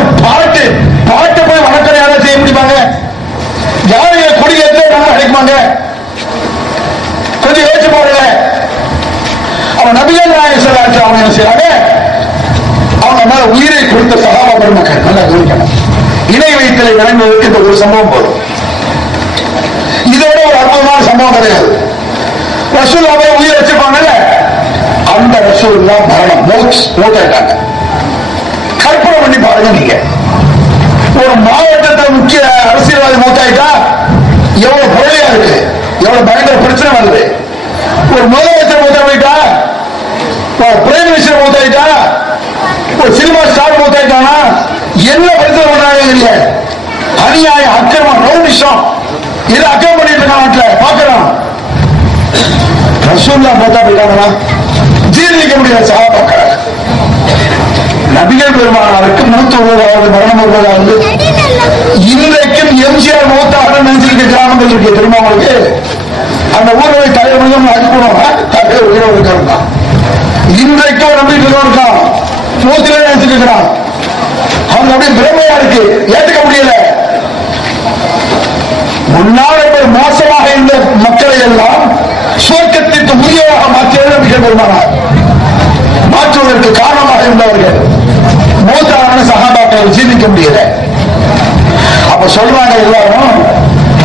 ரசூலுக்காக உயிரை கொடுத்த சஹாபா பெருமக்கள் நல்லா கவனிக்கணும். இணை வைத்தலை விளங்குவதற்கு இந்த ஒரு சம்பவம் போதும். இதோட ஒரு அற்புதமான சம்பவம் கிடையாது. ரசூலுல்லாஹ் உயிரை வச்சிருப்பாங்கல்ல, அந்த ரசூலுல்லாஹ் மரணம் மூத்தாயிட்டாங்க. கற்பனை பண்ணி பாருங்க, நீங்க ஒரு மாவட்டத்தை முக்கிய அரசியல்வாதி மூத்தாயிட்டா எவ்வளவு பொருளையா இருக்கு, எவ்வளவு பயங்கர பிரச்சனை வருது. ஒரு முதலமைச்சர் மூத்தா போயிட்டா, பிரைம் மினிஸ்டர் மூத்தாயிட்டா, ஒரு சினிமா ஸ்டார் மூத்தாயிட்டானா என்ன பிரச்சனை பண்றாங்க இல்லையா? அநியாயம், அக்கிரமம், ரவுடிசம், இது அக்கிரமம் பண்ணிட்டு இருக்க நாட்டில் பார்க்கலாம். ரசூலுல்லாஹ் மூத்தா போயிட்டாங்களா ஜீர்ணிக்க முடியாது சஹாபாக்கள். நபிகள் பெருமானாருக்கு மூத்த வருவதாவது மரணம் வருவதாவது இன்றைக்கும் எம்ஜிஆர் மூத்தாக நினைச்சிருக்க கிராமங்கள் இருக்கு தெரியுமா உங்களுக்கு? அந்த ஊரை தலைவர்களும் அனுப்புவாங்க, தலைவர் உயிரோடு இருக்காங்க. இன்றைக்கும் நம்பிக்கை இருக்கான், மூத்திலே நினைச்சிட்டு இருக்கிறான். அவங்க அப்படியே பிரமையா இருக்கு, ஏற்றுக்க முடியல. முன்னாள் மோசமாக இருந்த மக்களை எல்லாம் சுவர்க்கத்திற்கு உரியவாக மாற்றியது நபிகள் பெருமானார். மாற்றுவதற்கு காரணமாக இருந்தவர்கள் மூத்தான சஹாபாக்கள் ஜீவிக்க முடியல. அப்ப சொல்றாங்க எல்லாரும்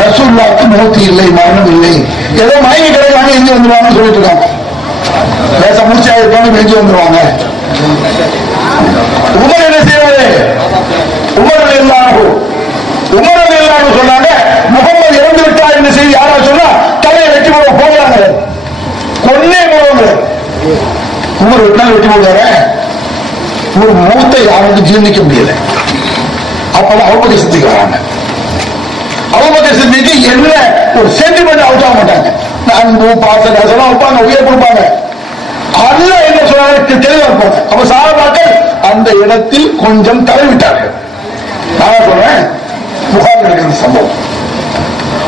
ரசூலுல்லாஹ்வுக்கு மௌத் இல்லை, மரணம் இல்லை, ஏதோ மயங்கி கிடைக்காம எஞ்சி வந்துருவாங்கன்னு சொல்லிட்டு இருக்காங்க. பேச முடிச்சா இருக்காங்க எஞ்சி வந்துருவாங்க. உமர் என்ன செய்வாரு? உமர் எல்லாரும் சொன்னாங்க முகமது இறந்து விட்டார் என்று செய்தி யாரா சொன்னா தலையை வெட்டி போட போகிறாங்க, கொன்னே போவாங்க. உமர் விட்டால் வெட்டி போடுவார. ஒரு மூத்தை யாருக்கும் ஜீர்ணிக்க முடியல. அப்பதான் அபூபக்கர் சித்திக் வராங்க. அபூபக்கர் சித்திக்கு என்ன ஒரு சென்டிமெண்ட் அவுட் ஆக மாட்டாங்க. அன்பு பாசம் அதெல்லாம் வைப்பாங்க, உயர் கொடுப்பாங்க. அல்லாஹ் என்ன சொன்னாங்க தெளிவா இருப்பாங்க. அப்ப சஹாபாக்கள் அந்த இடத்தில் கொஞ்சம் தலைவிட்டார்கள். நான் சொல்றேன் புகார் நடக்கிற சம்பவம்.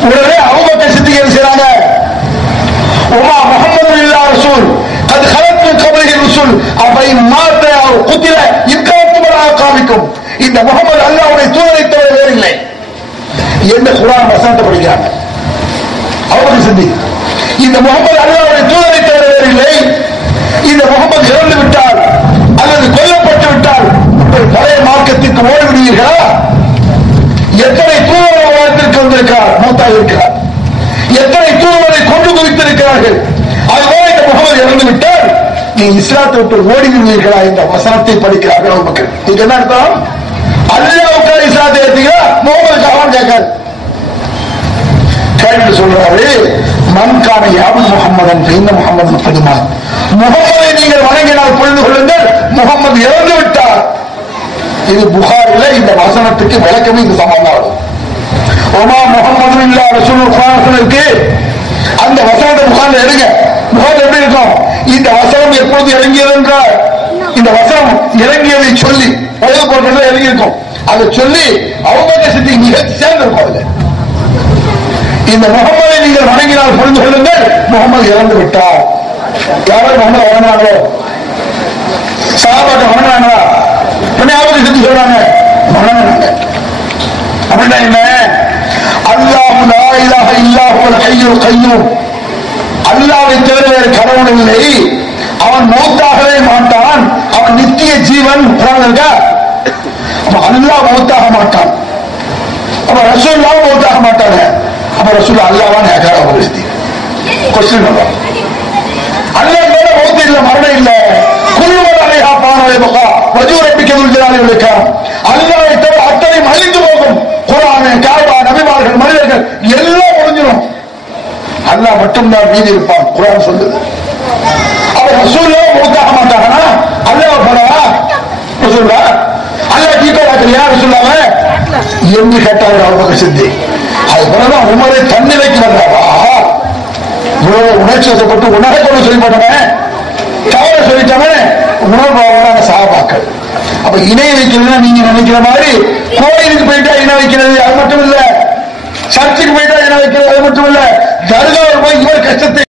உடனே அபூபக்கர் சித்திக் என்ன செய்றாங்க? உமா முஹம்மது இல்லா ரசூல் அது கலத்து கபலில் ரசூல் அவை மாத்த அவர் குத்திர இக்கலத்துமராக காமிக்கும். இந்த முகமது அல்லாஹ்வுடைய தூதரை தவிர வேறில்லை என்ற குர்ஆன் வசனத்தை படிக்கிறாங்க. அபூபக்கர் சித்திக் இந்த முகமது அல்லாஹ்வுடைய தூதரை தவிர வேறில்லை, இந்த முகமது இறந்து விட்டால் அல்லது கொல்லப்பட்டு விட்டால் உங்கள் பழைய மார்க்கத்திற்கு ஓடிவிடுவீர்களா? எத்தனை தூதர் உலகத்திற்கு வந்திருக்கிறார், மூத்தாக இருக்கிறார். எத்தனை தூதரை கொண்டு குவித்திருக்கிறார்கள். அதுபோல இந்த முகமது இறந்து விட்டால் நீ இஸ்லாத்தை விட்டு ஓடி விடுவீர்களா என்ற வசனத்தை படிக்கிறார்கள் மக்கள். இது என்ன அர்த்தம்? அல்லாஹ்வுக்காக இஸ்லாத்தை ஏற்றுகிறா, முகமதுக்காக கேட்காது. கேட்டு சொல்றாரு மன்கான யாவும் முகம்மதன் இந்த முகமது பதிமா முகமதை நீங்கள் வணங்கினால் புரிந்து கொள்ளுங்கள் முகமது இறந்து விட்டார். இது புகாரில இந்த வசனத்துக்கு விளக்கமே இந்த சம்பந்தம். ஒமா முகமது இல்லா ரசூல் இருக்கு, அந்த வசனத்தை புகார்ல எடுங்க. புகார் எப்படி இருக்கும்? இந்த வசனம் எப்பொழுது இறங்கியது என்றால் இந்த வசனம் இறங்கியதை சொல்லி பொழுது போட்டு இறங்கி இருக்கும். அதை சொல்லி அபூபக்கர் சித்திக் நிகழ்ச்சி சேர்ந்திருக்கும். அதுல இந்த முகமதை நீங்கள் வணங்கினால் புரிந்து கொள்ளுங்கள் முகமது இறந்து விட்டார். யாரும் முகமது வணங்கினாங்களோ சஹாபாக்கள் வணங்கினாங்களா? அபூபக்கர் சித்திக் சொல்றாங்க வணங்கினாங்க. அப்படின்னா என்ன? அல்லாஹ் லா இலாஹ இல்லா ஹுவல் ஹய்யுல் கய்யூம், அல்லாஹ்வை தவிர வேறு கடவுள் இல்லை, அவன் மௌத்தாகவே மாட்டான், அவன் நித்திய ஜீவன். அல்லாஹ் மௌத்தாக மாட்டான், அப்ப ரசூலுல்லாஹ் மௌத்தாக மாட்டாங்க. அப்ப ரசூலுல்லாஹ் அல்லாஹ்வான்னு கேட்கிறார் அபூபக்கர் சித்திக். கொஸ்டின் அல்லாஹ் மேல மௌத் இல்ல, மரணம் இல்ல. குல்லுமன் அலைஹா ஃபான் வயபகா வஜூ ரப்பிக துல் ஜலாலி வல் இக்ராம். அல்லாஹ்வை தவிர அத்தனையும் அழிந்து போகும். குர்ஆன், காபா, நபிமார்கள், மனிதர்கள் எல்லாம் முடிஞ்சிடும். அல்லாஹ் மட்டும்தான் மீதி இருப்பான். குர்ஆன் சொல்லுது. அப்ப ரசூலுல்லாஹ் மௌத்தாக மாட்டாங்கன்னா அல்லாஹ் போலவா? ரசூலுல்லாஹ் அல்லாஹ் கீழே ஆக்கலையா ரசூலுல்லாஹ் என்று கேட்டார்கள் அபூபக்கர் சித்திக். அது போலதான் உமரே தன்னிலைக்கு வந்தாரா? இவ்வளவு உணர்ச்சி வசப்பட்டு உணரை கொண்டு சொல்லிப்பட்டவன் தவற சொல்லிட்டவன் உணர்வாக சஹாபாக்கள். அப்ப இணை வைக்கிறதுனா நீங்க நினைக்கிற மாதிரி கோயிலுக்கு போயிட்டா இணை வைக்கிறது அது மட்டும் இல்ல, சர்ச்சுக்கு போயிட்டா இணை வைக்கிறது அது மட்டும் இல்ல, தர்காவில் போய் இவர் கஷ்டத்தை